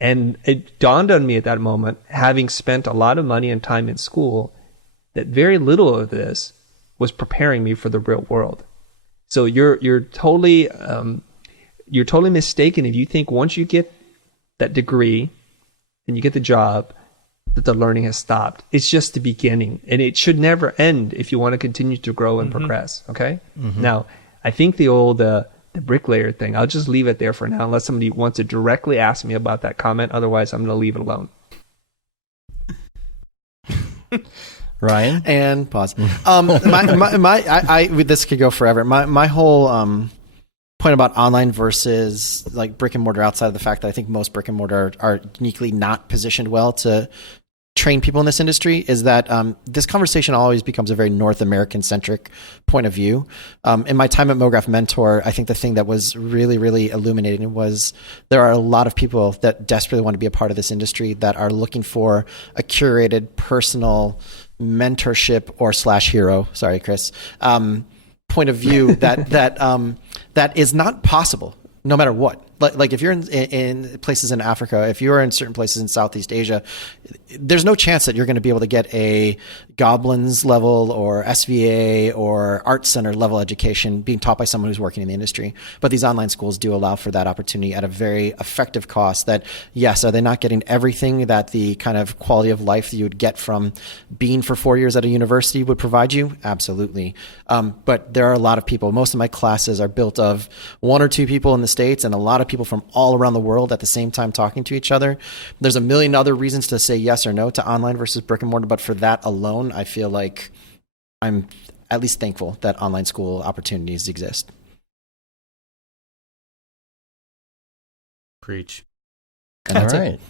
And it dawned on me at that moment, having spent a lot of money and time in school, that very little of this was preparing me for the real world. So you're totally mistaken if you think once you get that degree and you get the job that the learning has stopped. It's just the beginning, and it should never end if you want to continue to grow and progress. Okay. Now, I think the bricklayer thing, I'll just leave it there for now, unless somebody wants to directly ask me about that comment. Otherwise, I'm going to leave it alone. Ryan? And pause. This could go forever. My whole point about online versus like brick and mortar, outside of the fact that I think most brick and mortar are uniquely not positioned well to train people in this industry, is that this conversation always becomes a very North American centric point of view. In my time at Mograph Mentor, I think the thing that was really, really illuminating was there are a lot of people that desperately want to be a part of this industry that are looking for a curated personal mentorship or /hero. Sorry, Chris. Point of view that is not possible no matter what. Like if you're in places in Africa, if you're in certain places in Southeast Asia, there's no chance that you're going to be able to get a Goblins level or SVA or Art Center level education being taught by someone who's working in the industry. But these online schools do allow for that opportunity at a very effective cost. That, yes, are they not getting everything that the kind of quality of life that you would get from being for 4 years at a university would provide you? Absolutely. But there are a lot of people. Most of my classes are built of 1 or 2 people in the States and a lot of people from all around the world at the same time talking to each other. There's a million other reasons to say yes or no to online versus brick and mortar, but for that alone, I feel like I'm at least thankful that online school opportunities exist. Preach. And that's all right.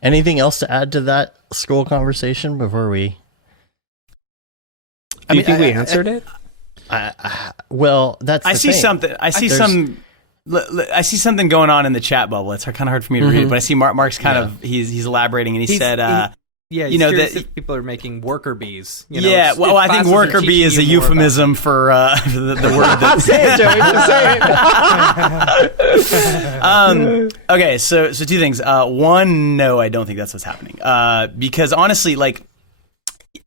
Anything else to add to that school conversation before we? Do you think we answered it? Well, that's the I see thing. something. I see something going on in the chat bubble. It's kind of hard for me to read it, but I see Mark's kind of he's elaborating, and he said, he's you know, curious that if people are making worker bees. You yeah, know, well, I think classes are worker bee teaching is a you more about euphemism for the word. That, Say it, Joey. Just say it. Okay, so 2 things. One, no, I don't think that's what's happening. Because honestly, like,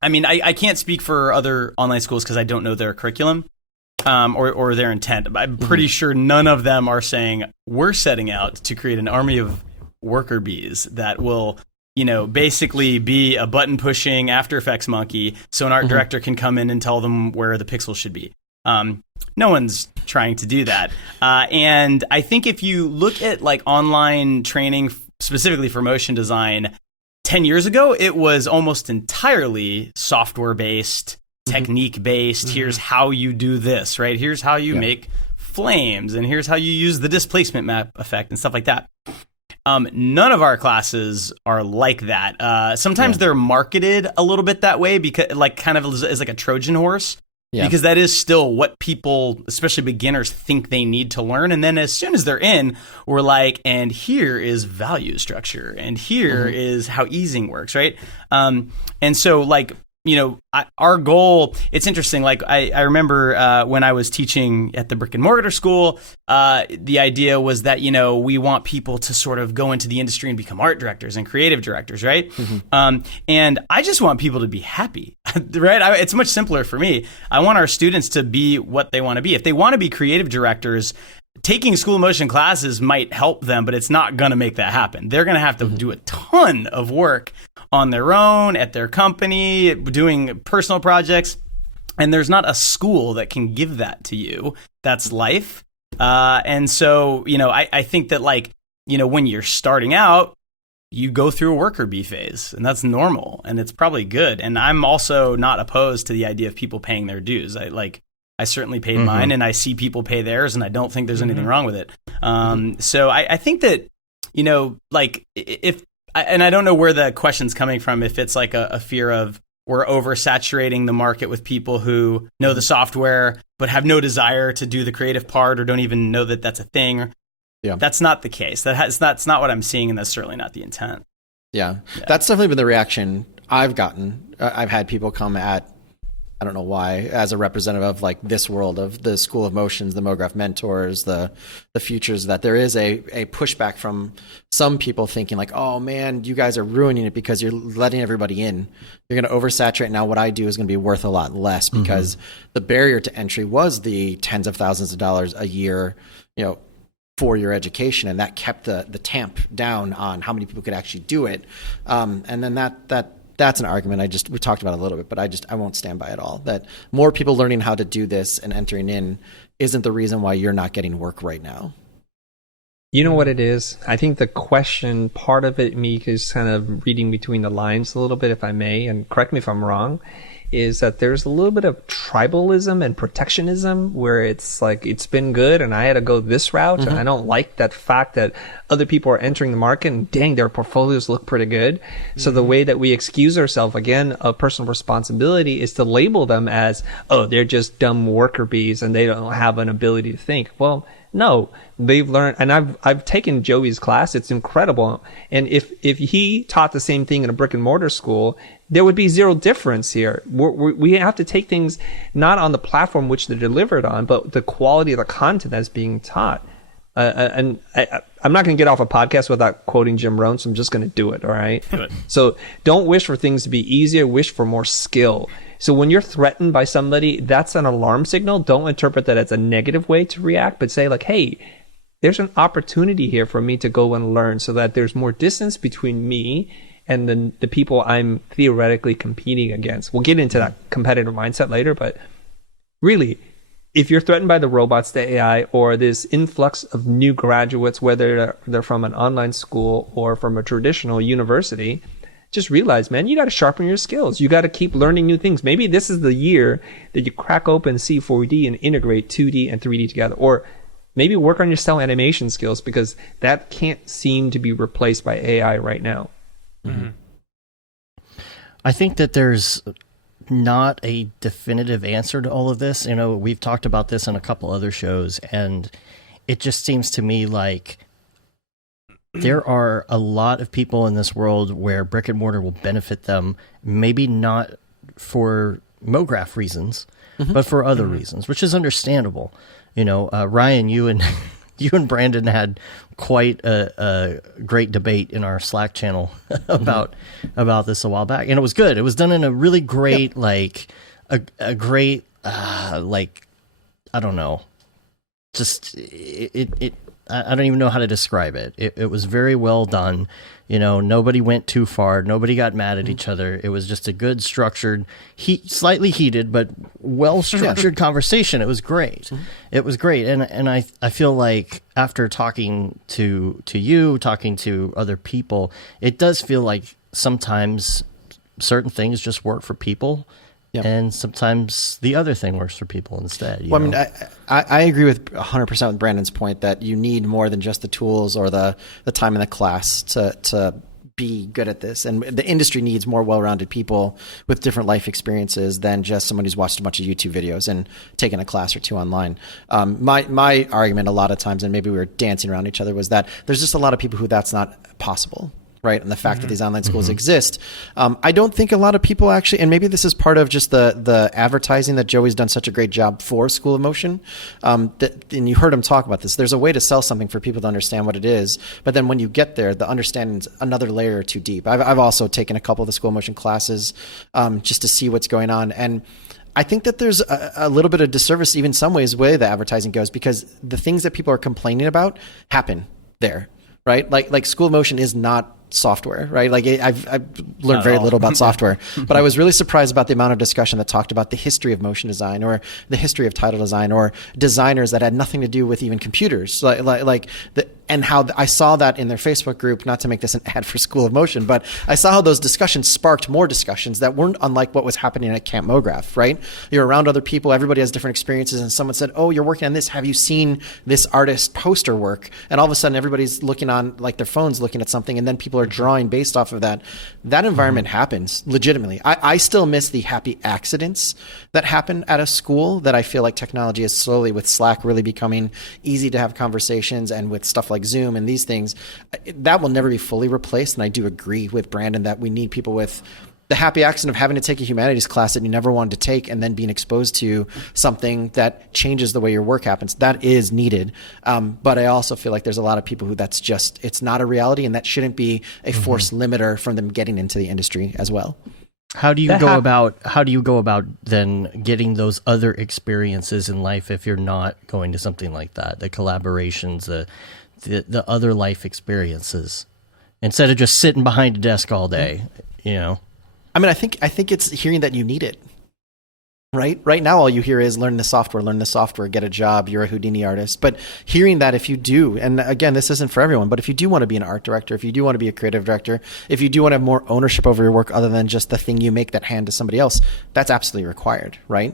I mean, I can't speak for other online schools because I don't know their curriculum. Or their intent. I'm pretty sure none of them are saying we're setting out to create an army of worker bees that will, you know, basically be a button pushing After Effects monkey so an art director can come in and tell them where the pixels should be. No one's trying to do that. And I think if you look at like online training specifically for motion design, 10 years ago, it was almost entirely software based, technique based. Here's how you do this, right? Here's how you make flames, and here's how you use the displacement map effect and stuff like that. None of our classes are like that. Sometimes they're marketed a little bit that way because, like, kind of as like a Trojan horse. Yeah. Because that is still what people, especially beginners, think they need to learn. And then as soon as they're in, we're like, and here is value structure, and here is how easing works, right? And so, like, you know, our goal, it's interesting. Like, I remember when I was teaching at the brick and mortar school, the idea was that, you know, we want people to sort of go into the industry and become art directors and creative directors, right? And I just want people to be happy, right? It's much simpler for me. I want our students to be what they want to be. If they want to be creative directors, taking school motion classes might help them, but it's not going to make that happen. They're going to have to do a ton of work on their own, at their company, doing personal projects. And there's not a school that can give that to you. That's life. And so, you know, I think that, like, you know, when you're starting out, you go through a worker bee phase, and that's normal, and it's probably good. And I'm also not opposed to the idea of people paying their dues. I certainly paid mine, and I see people pay theirs, and I don't think there's anything wrong with it. So I think that, you know, like, and I don't know where the question's coming from, if it's like a fear of we're oversaturating the market with people who know the software but have no desire to do the creative part or don't even know that that's a thing. Yeah. That's not the case. That's not what I'm seeing, and that's certainly not the intent. Yeah. That's definitely been the reaction I've gotten. I've had people come at I don't know why, as a representative of like this world of the School of Motions, the Mograph mentors, the futures, that there is a pushback from some people thinking like, oh man, you guys are ruining it because you're letting everybody in. You're going to oversaturate. Now what I do is going to be worth a lot less because the barrier to entry was the tens of thousands of dollars a year, for your education, and that kept the tamp down on how many people could actually do it. And then that's an argument we talked about a little bit, but I won't stand by it all. That more people learning how to do this and entering in isn't the reason why you're not getting work right now. You know what it is? I think the question, part of it, Meek, is kind of reading between the lines a little bit, if I may, and correct me if I'm wrong, is that there's a little bit of tribalism and protectionism where it's like, it's been good and I had to go this route, and I don't like that fact that other people are entering the market and dang, their portfolios look pretty good. So the way that we excuse ourselves, again, of personal responsibility, is to label them as, oh, they're just dumb worker bees and they don't have an ability to think. Well, no, they've learned, and I've taken Joey's class. It's incredible. And if he taught the same thing in a brick and mortar school, there would be zero difference here. We have to take things not on the platform which they're delivered on, but the quality of the content that's being taught. And I'm not going to get off a podcast without quoting Jim Rohn, so I'm just going to do it. All right. Do it. So don't wish for things to be easier. Wish for more skill. So when you're threatened by somebody, that's an alarm signal. Don't interpret that as a negative way to react, but say like, hey, there's an opportunity here for me to go and learn, so that there's more distance between me and the people I'm theoretically competing against. We'll get into that competitive mindset later, but really, if you're threatened by the robots, the AI, or this influx of new graduates, whether they're from an online school or from a traditional university, just realize, man, you got to sharpen your skills. You got to keep learning new things. Maybe this is the year that you crack open C4D and integrate 2D and 3D together. Or maybe work on your cell animation skills, because that can't seem to be replaced by AI right now. I think that there's not a definitive answer to all of this. We've talked about this on a couple other shows, and it just seems to me like there are a lot of people in this world where brick and mortar will benefit them, maybe not for Mograph reasons, but for other reasons, which is understandable. Ryan, you and Brandon had quite a great debate in our Slack channel about this a while back, and it was good. It was done in a really great, a great, I don't know, just it. I don't even know how to describe it. It was very well done. Nobody went too far. Nobody got mad at each other. It was just a good, structured, slightly heated, but well-structured conversation. It was great. It was great. And I feel like after talking to you, talking to other people, it does feel like sometimes certain things just work for people. Yep. And sometimes the other thing works for people instead. Well, I mean, I agree with 100% with Brandon's point that you need more than just the tools or the time in the class to be good at this. And the industry needs more well-rounded people with different life experiences than just someone who's watched a bunch of YouTube videos and taken a class or two online. My argument a lot of times, and maybe we were dancing around each other, was that there's just a lot of people who that's not possible. Right. And the fact that these online schools exist. I don't think a lot of people actually, and maybe this is part of just the advertising that Joey's done such a great job for School of Motion. And you heard him talk about this. There's a way to sell something for people to understand what it is. But then when you get there, the understanding's another layer or two deep. I've also taken a couple of the School of Motion classes just to see what's going on. And I think that there's a little bit of disservice, even some ways, the way the advertising goes, because the things that people are complaining about happen there. Right. Like School of Motion is not software, right? Like I've learned very little about software, but I was really surprised about the amount of discussion that talked about the history of motion design or the history of title design or designers that had nothing to do with even computers, and how I saw that in their Facebook group, not to make this an ad for School of Motion, but I saw how those discussions sparked more discussions that weren't unlike what was happening at Camp Mograph, right? You're around other people, everybody has different experiences, and someone said, oh, you're working on this. Have you seen this artist poster work? And all of a sudden everybody's looking on like their phones looking at something, and then people are drawing based off of that. That environment happens legitimately. I still miss the happy accidents that happen at a school that I feel like technology is slowly, with Slack really becoming easy to have conversations, and with stuff like Zoom and these things, that will never be fully replaced. And I do agree with Brandon that we need people with the happy accident of having to take a humanities class that you never wanted to take and then being exposed to something that changes the way your work happens, that is needed. But I also feel like there's a lot of people who it's not a reality, and that shouldn't be a forced limiter from them getting into the industry as well. How do you go about then getting those other experiences in life if you're not going to something like that? The collaborations, the other life experiences, instead of just sitting behind a desk all day, you know? I mean, I think it's hearing that you need it. Right now, all you hear is learn the software, get a job, you're a Houdini artist. But hearing that if you do, and again, this isn't for everyone, but if you do want to be an art director, if you do want to be a creative director, if you do want to have more ownership over your work other than just the thing you make that hand to somebody else, that's absolutely required, right?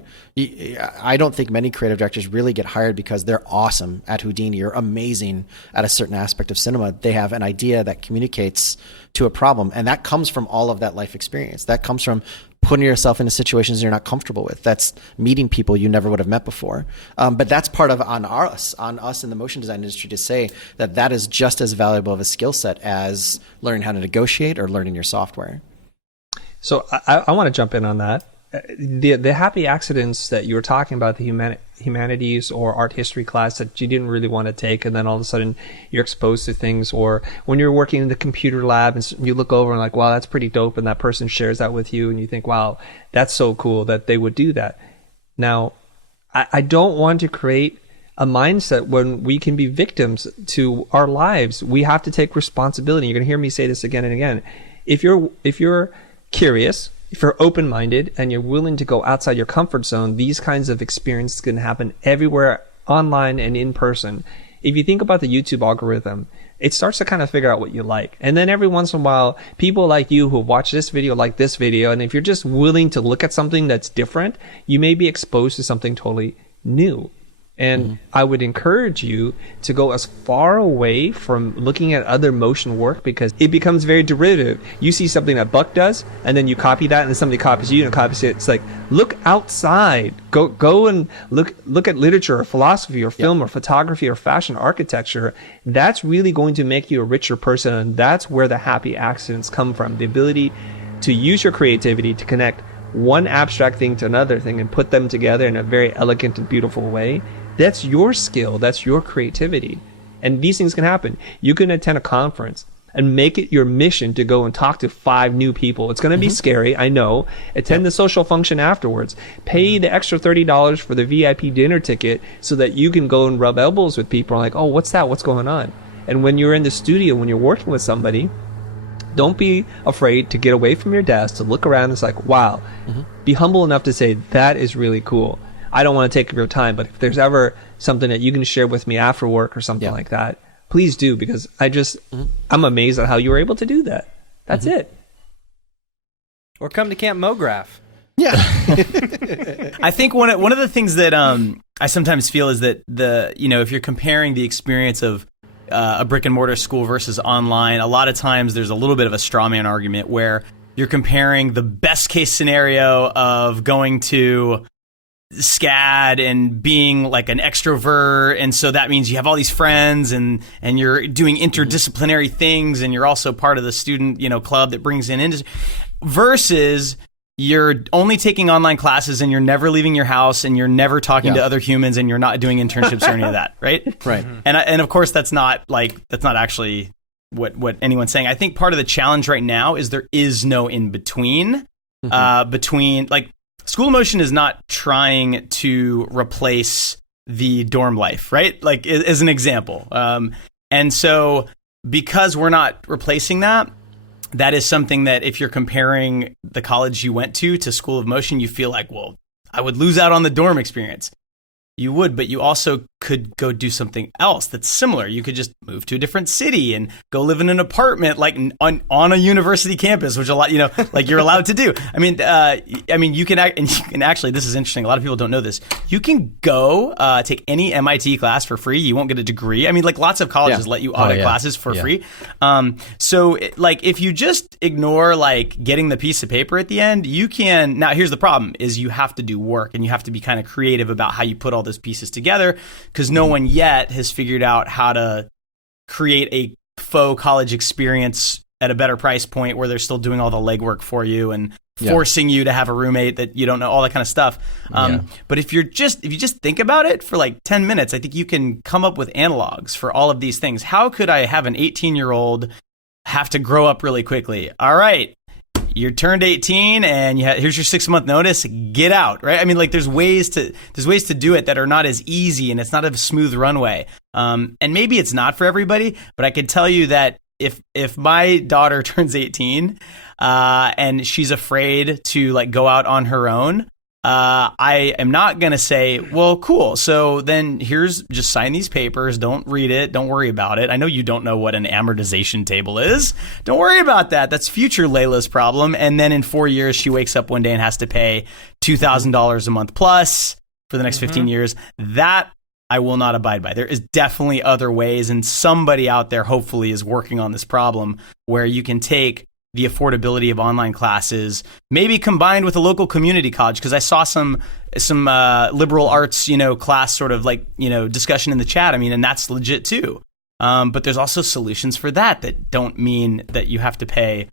I don't think many creative directors really get hired because they're awesome at Houdini or amazing at a certain aspect of cinema. They have an idea that communicates to a problem, and that comes from all of that life experience. That comes from putting yourself into situations you're not comfortable with. That's meeting people you never would have met before. But that's part of on us in the motion design industry to say that is just as valuable of a skill set as learning how to negotiate or learning your software. So I want to jump in on that. The happy accidents that you were talking about, the humanities or art history class that you didn't really want to take, and then all of a sudden you're exposed to things, or when you're working in the computer lab and you look over and like, wow, that's pretty dope, and that person shares that with you and you think, wow, that's so cool that they would do that. Now, I don't want to create a mindset when we can be victims to our lives. We have to take responsibility. You're going to hear me say this again and again. If you're curious, if you're open-minded and you're willing to go outside your comfort zone, these kinds of experiences can happen everywhere, online and in person. If you think about the YouTube algorithm, it starts to kind of figure out what you like. And then every once in a while, people like you who watch this video like this video. And if you're just willing to look at something that's different, you may be exposed to something totally new. And I would encourage you to go as far away from looking at other motion work, because it becomes very derivative. You see something that Buck does, and then you copy that, and then somebody copies you and copies it. It's like, look outside. Go and look at literature or philosophy or film or photography or fashion architecture. That's really going to make you a richer person, and that's where the happy accidents come from. The ability to use your creativity to connect one abstract thing to another thing and put them together in a very elegant and beautiful way. That's your skill. That's your creativity. And these things can happen. You can attend a conference and make it your mission to go and talk to 5 new people. It's going to be scary, I know. Attend the social function afterwards. Pay the extra $30 for the VIP dinner ticket so that you can go and rub elbows with people like, oh, what's that? What's going on? And when you're in the studio, when you're working with somebody, don't be afraid to get away from your desk, to look around and it's like, wow. Be humble enough to say, that is really cool. I don't want to take up your time, but if there's ever something that you can share with me after work or something like that, please do, because I'm amazed at how you were able to do that. That's it. Or come to Camp Mograph. Yeah. I think one of the things that I sometimes feel is that if you're comparing the experience of a brick and mortar school versus online, a lot of times there's a little bit of a straw man argument where you're comparing the best case scenario of going to SCAD and being like an extrovert, and so that means you have all these friends and you're doing interdisciplinary things, and you're also part of the student club that brings in industry, versus you're only taking online classes and you're never leaving your house and you're never talking to other humans and you're not doing internships or any of that, right? Right. And of course that's not actually what anyone's saying. I think part of the challenge right now is there is no in between. Between, like, School of Motion is not trying to replace the dorm life, right? Like, as an example. And so because we're not replacing that, that is something that if you're comparing the college you went to School of Motion, you feel like, well, I would lose out on the dorm experience. You would, but you also could go do something else that's similar. You could just move to a different city and go live in an apartment, like on a university campus, which like you're allowed to do. I mean, you can actually, this is interesting. A lot of people don't know this. You can go take any MIT class for free. You won't get a degree. I mean, like, lots of colleges let you audit classes for free. So like, if you just ignore like getting the piece of paper at the end, you can. Now, here's the problem: is you have to do work and you have to be kind of creative about how you put all those pieces together, because no one yet has figured out how to create a faux college experience at a better price point where they're still doing all the legwork for you and forcing you to have a roommate that you don't know, all that kind of stuff. But if you just think about it for like 10 minutes, I think you can come up with analogs for all of these things. How could I have an 18-year-old have to grow up really quickly? All right, you turned 18 and here's your 6-month notice, get out, right? I mean, like there's ways to do it that are not as easy, and it's not a smooth runway. And maybe it's not for everybody, but I can tell you that if my daughter turns 18 and she's afraid to like go out on her own, I am not going to say, well, cool. So then just sign these papers. Don't read it. Don't worry about it. I know you don't know what an amortization table is. Don't worry about that. That's future Layla's problem. And then in 4 years, she wakes up one day and has to pay $2,000 a month plus for the next 15 years. That I will not abide by. There is definitely other ways, and somebody out there hopefully is working on this problem where you can take the affordability of online classes, maybe combined with a local community college, because I saw some liberal arts, class sort of like, discussion in the chat. I mean, and that's legit too. But there's also solutions for that don't mean that you have to pay,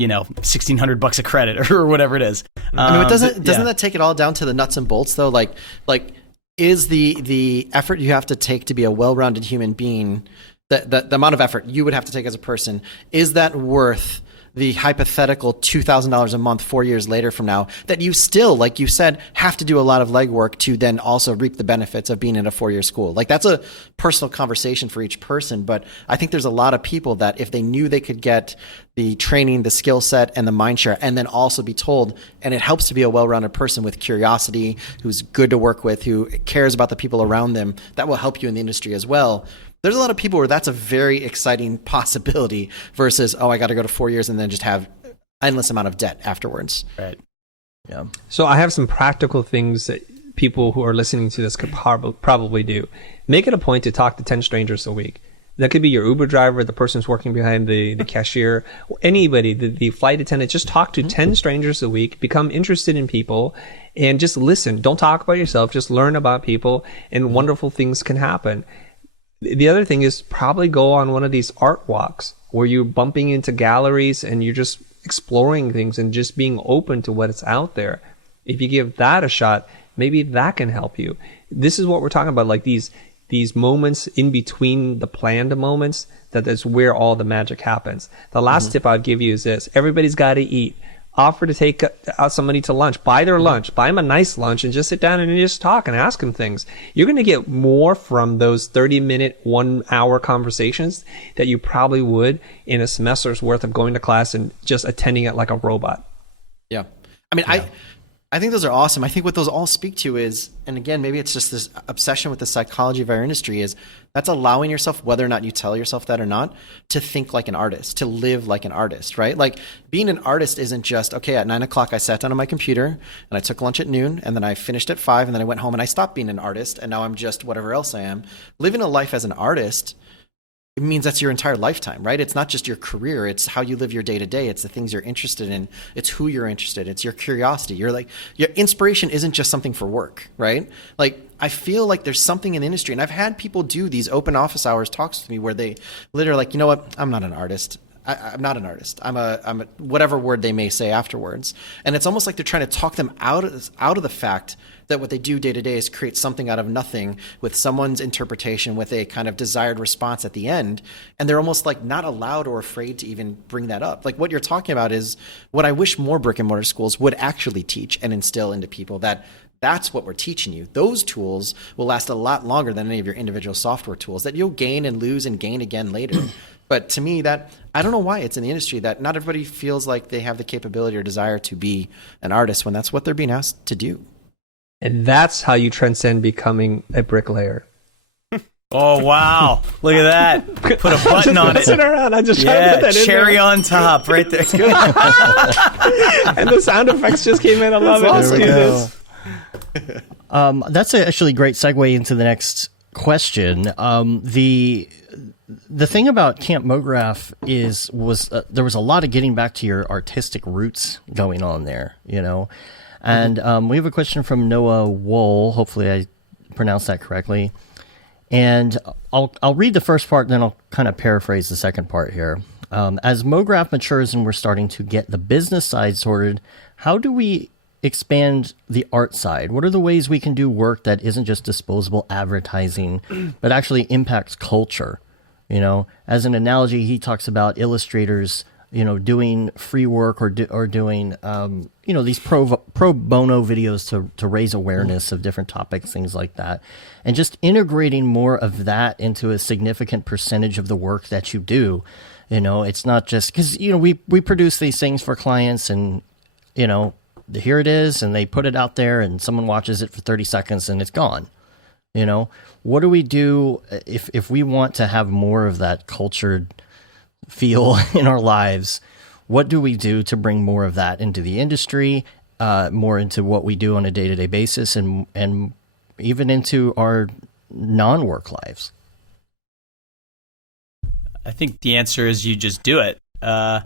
$1,600 a credit or whatever it is. I mean, doesn't that take it all down to the nuts and bolts though? Like is the effort you have to take to be a well-rounded human being, the amount of effort you would have to take as a person, is that worth the hypothetical $2,000 a month 4 years later from now that you still, like you said, have to do a lot of legwork to then also reap the benefits of being in a 4-year school? Like that's a personal conversation for each person, but I think there's a lot of people that if they knew they could get the training, the skill set, and the mind share, and then also be told, and it helps to be a well-rounded person with curiosity, who's good to work with, who cares about the people around them, that will help you in the industry as well. There's a lot of people where that's a very exciting possibility versus, I got to go to 4 years and then just have endless amount of debt afterwards. Right. Yeah. So I have some practical things that people who are listening to this could probably do. Make it a point to talk to 10 strangers a week. That could be your Uber driver, the person who's working behind the cashier, anybody, the flight attendant. Just talk to 10 strangers a week, become interested in people, and just listen. Don't talk about yourself, just learn about people, and wonderful things can happen. The other thing is probably go on one of these art walks where you're bumping into galleries and you're just exploring things and just being open to what's out there. If you give that a shot, maybe that can help you. This is what we're talking about, like these moments in between the planned moments, that's where all the magic happens. The last tip I'd give you is this: everybody's got to eat. Offer to take out somebody to lunch, buy their lunch, buy them a nice lunch, and just sit down and just talk and ask them things. You're going to get more from those 30-minute, 1-hour conversations that you probably would in a semester's worth of going to class and just attending it like a robot. Yeah. I mean, I think those are awesome. I think what those all speak to is, and again, maybe it's just this obsession with the psychology of our industry, is that's allowing yourself, whether or not you tell yourself that or not, to think like an artist, to live like an artist, right? Like being an artist isn't just, okay, at 9 o'clock I sat down on my computer and I took lunch at noon and then I finished at 5 and then I went home and I stopped being an artist and now I'm just whatever else I am. Living a life as an artist, it means that's your entire lifetime, right? It's not just your career. It's how you live your day to day. It's the things you're interested in. It's who you're interested in. It's your curiosity. Your inspiration isn't just something for work, right? Like I feel like there's something in the industry, and I've had people do these open office hours talks with me where they literally like, you know what? I'm not an artist. I'm not an artist. I'm a whatever word they may say afterwards. And it's almost like they're trying to talk them out of the fact that what they do day to day is create something out of nothing with someone's interpretation, with a kind of desired response at the end. And they're almost like not allowed or afraid to even bring that up. Like what you're talking about is what I wish more brick and mortar schools would actually teach and instill into people, that's what we're teaching you. Those tools will last a lot longer than any of your individual software tools that you'll gain and lose and gain again later. But to me, that I don't know why it's in the industry that not everybody feels like they have the capability or desire to be an artist when that's what they're being asked to do. And that's how you transcend becoming a bricklayer. Oh, wow. Look at that. Put a button on it. Around. I just tried to put that cherry in there. on top right there. And the sound effects just came in. I love it. There Let's we do go. this. That's actually a great segue into the next question. The thing about Camp Mograph was there was a lot of getting back to your artistic roots going on there, And we have a question from Noah Wool. Hopefully I pronounced that correctly. And I'll read the first part, and then I'll kind of paraphrase the second part here. As Mograph matures and we're starting to get the business side sorted, how do we expand the art side? What are the ways we can do work that isn't just disposable advertising, but actually impacts culture? As an analogy, he talks about illustrators, doing free work or doing, these pro bono videos to raise awareness of different topics, things like that, and just integrating more of that into a significant percentage of the work that you do. It's not just because we produce these things for clients, and here it is, and they put it out there, and someone watches it for 30 seconds, and it's gone. What do we do if we want to have more of that cultured feel in our lives? What do we do to bring more of that into the industry, more into what we do on a day-to-day basis, and even into our non-work lives? I think the answer is you just do it. I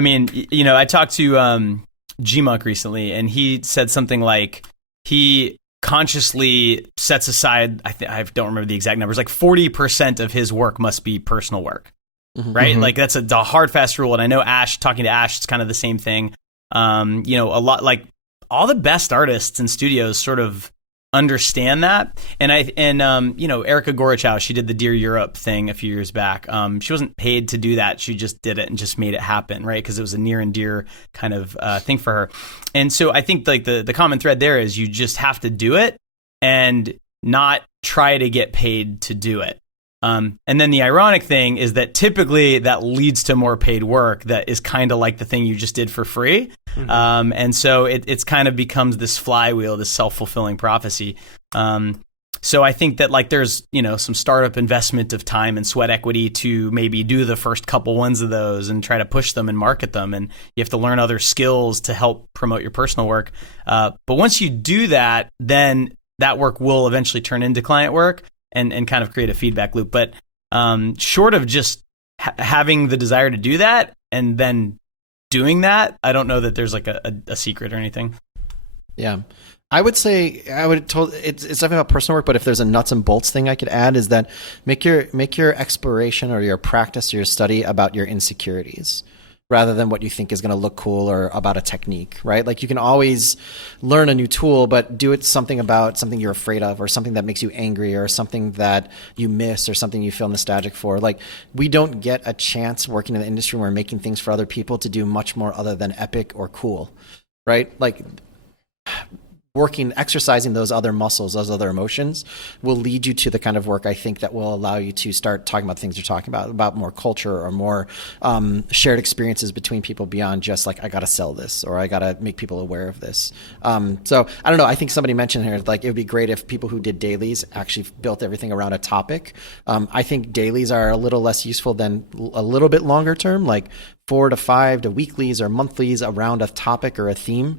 mean, I talked to G-Monk recently, and he said something like he consciously sets aside, I don't remember the exact numbers, like 40% of his work must be personal work. Right? Like that's a hard, fast rule. And I know talking to Ash, it's kind of the same thing. A lot, like all the best artists and studios sort of understand that. And Erica Gorochow, she did the Dear Europe thing a few years back. She wasn't paid to do that. She just did it and just made it happen, right? Because it was a near and dear kind of thing for her. And so I think like the common thread there is you just have to do it and not try to get paid to do it. And then the ironic thing is that typically that leads to more paid work that is kind of like the thing you just did for free. And so it's kind of becomes this flywheel, this self-fulfilling prophecy. So I think that like there's, some startup investment of time and sweat equity to maybe do the first couple ones of those and try to push them and market them. And you have to learn other skills to help promote your personal work. But once you do that, then that work will eventually turn into client work. And kind of create a feedback loop. But short of just having the desire to do that and then doing that, I don't know that there's like a secret or anything. Yeah. I would say it's definitely about personal work, but if there's a nuts and bolts thing I could add is that make your exploration or your practice or your study about your insecurities, rather than what you think is going to look cool or about a technique, right? Like you can always learn a new tool, but do it about something you're afraid of or something that makes you angry or something that you miss or something you feel nostalgic for. Like we don't get a chance working in the industry when we're making things for other people to do much more other than epic or cool, right? Like exercising those other muscles, those other emotions will lead you to the kind of work I think that will allow you to start talking about things you're talking about more culture or more shared experiences between people beyond just like, I got to sell this or I got to make people aware of this. So I don't know. I think somebody mentioned here, like it would be great if people who did dailies actually built everything around a topic. I think dailies are a little less useful than a little bit longer term, like 4 to 5 to weeklies or monthlies around a topic or a theme.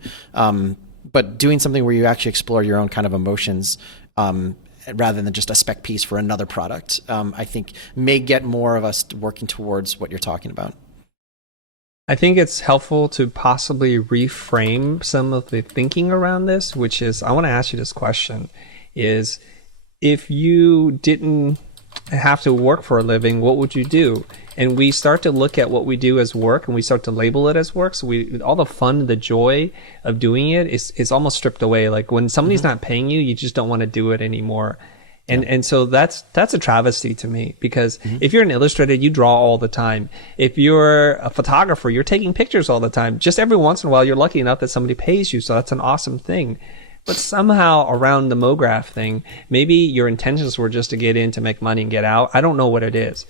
But doing something where you actually explore your own kind of emotions rather than just a spec piece for another product, I think may get more of us working towards what you're talking about. I think it's helpful to possibly reframe some of the thinking around this, which is, I want to ask you this question, is if you didn't have to work for a living, what would you do? And we start to look at what we do as work and we start to label it as work. So all the fun, the joy of doing it is almost stripped away. Like when somebody's not paying you, you just don't want to do it anymore. And so that's a travesty to me, because if you're an illustrator, you draw all the time. If you're a photographer, you're taking pictures all the time. Just every once in a while, you're lucky enough that somebody pays you. So that's an awesome thing. But somehow around the Mograph thing, maybe your intentions were just to get in to make money and get out. I don't know what it is.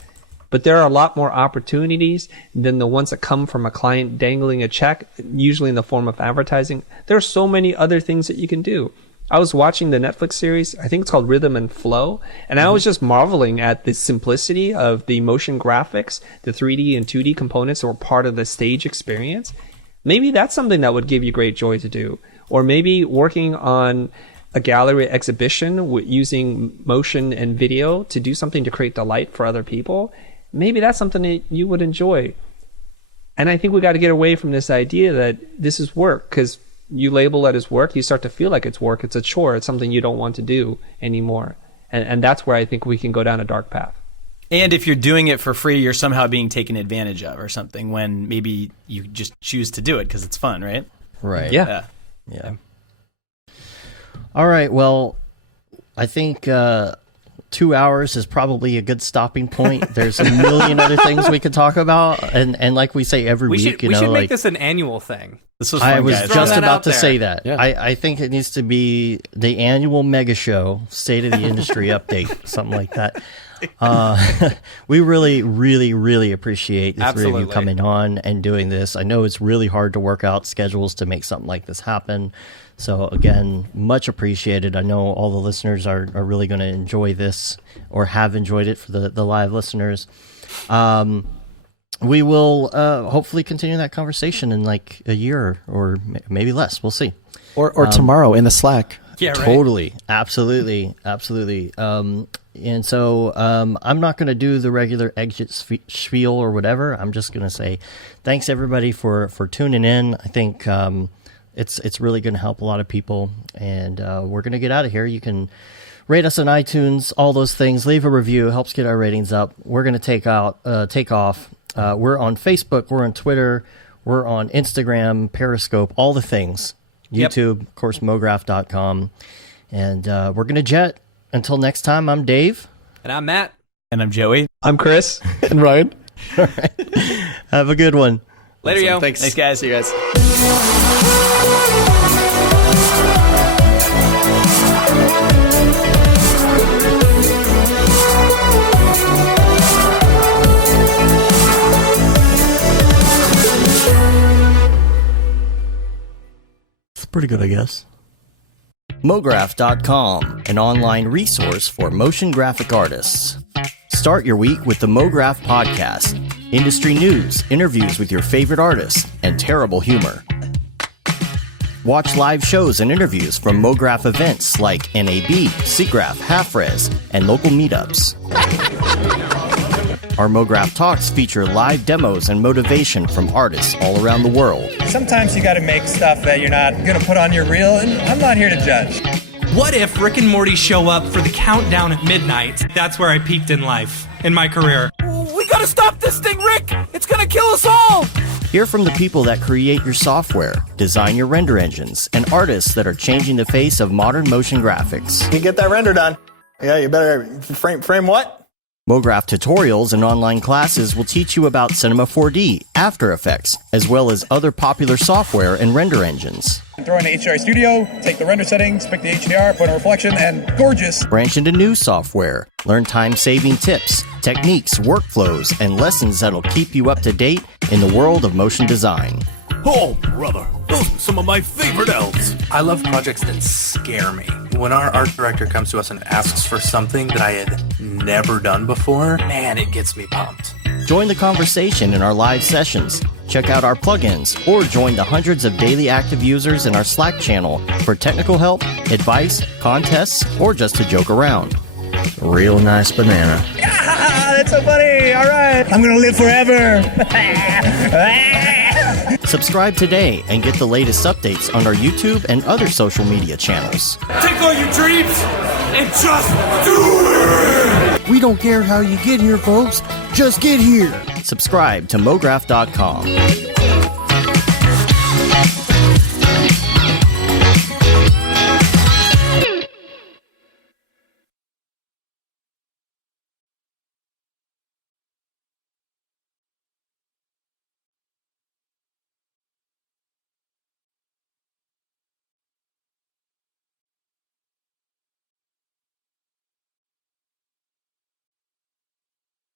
But there are a lot more opportunities than the ones that come from a client dangling a check, usually in the form of advertising. There are so many other things that you can do. I was watching the Netflix series, I think it's called Rhythm and Flow, and I was just marveling at the simplicity of the motion graphics, the 3D and 2D components that were part of the stage experience. Maybe that's something that would give you great joy to do. Or maybe working on a gallery exhibition using motion and video to do something to create delight for other people. Maybe that's something that you would enjoy. And I think we got to get away from this idea that this is work, because you label it as work, you start to feel like it's work, it's a chore, it's something you don't want to do anymore. And that's where I think we can go down a dark path. And if you're doing it for free, you're somehow being taken advantage of or something when maybe you just choose to do it because it's fun, right? Right. Yeah. Yeah. All right. Well, I think 2 hours is probably a good stopping point. There's a million other things we could talk about, and like we say every week, we should make like this an annual thing. This was fun, I was guys. Throwing just that about out to there. say that. Yeah. I think it needs to be the annual mega show, State of the Industry update, something like that. We really, really, really appreciate the three of you Absolutely. coming on and doing this. I know it's really hard to work out schedules to make something like this happen. So again, much appreciated. I know all the listeners are really going to enjoy this or have enjoyed it for the live listeners. We will hopefully continue that conversation in like a year or maybe less. We'll see. Or tomorrow in the Slack. Yeah, right. Totally. Absolutely. Absolutely. And so I'm not going to do the regular exit spiel or whatever. I'm just going to say thanks, everybody, for tuning in. I think it's really going to help a lot of people. And we're going to get out of here. You can rate us on iTunes, all those things. Leave a review. Helps get our ratings up. We're going to take off. We're on Facebook. We're on Twitter. We're on Instagram, Periscope, all the things. Yep. YouTube, of course, Mograph.com. And we're going to jet. Until next time, I'm Dave. And I'm Matt. And I'm Joey. I'm Chris. And Ryan. Have a good one. Later, yo. Thanks. Thanks, guys. See you guys. It's pretty good, I guess. Mograph.com, an online resource for motion graphic artists. Start your week with the Mograph podcast. Industry news, interviews with your favorite artists, and terrible humor. Watch live shows and interviews from Mograph events like NAB, SIGGRAPH, Half-Res, and local meetups. Our Mograph Talks feature live demos and motivation from artists all around the world. Sometimes you gotta make stuff that you're not gonna put on your reel, and I'm not here to judge. What if Rick and Morty show up for the countdown at midnight? That's where I peaked in life, in my career. We gotta stop this thing, Rick! It's gonna kill us all! Hear from the people that create your software, design your render engines, and artists that are changing the face of modern motion graphics. You get that render done. Yeah, you better frame what? Mograph tutorials and online classes will teach you about Cinema 4D, After Effects, as well as other popular software and render engines. Throw in the HDR Studio, take the render settings, pick the HDR, put in a reflection, and gorgeous. Branch into new software. Learn time-saving tips, techniques, workflows, and lessons that'll keep you up to date in the world of motion design. Oh, brother, those are some of my favorite elves. I love projects that scare me. When our art director comes to us and asks for something that I had never done before, man, it gets me pumped. Join the conversation in our live sessions. Check out our plugins, or join the hundreds of daily active users in our Slack channel for technical help, advice, contests, or just to joke around. Real nice banana. Ah, that's so funny! Alright! I'm gonna live forever! Subscribe today and get the latest updates on our YouTube and other social media channels. Take all your dreams and just do it! We don't care how you get here, folks. Just get here. Subscribe to Mograph.com.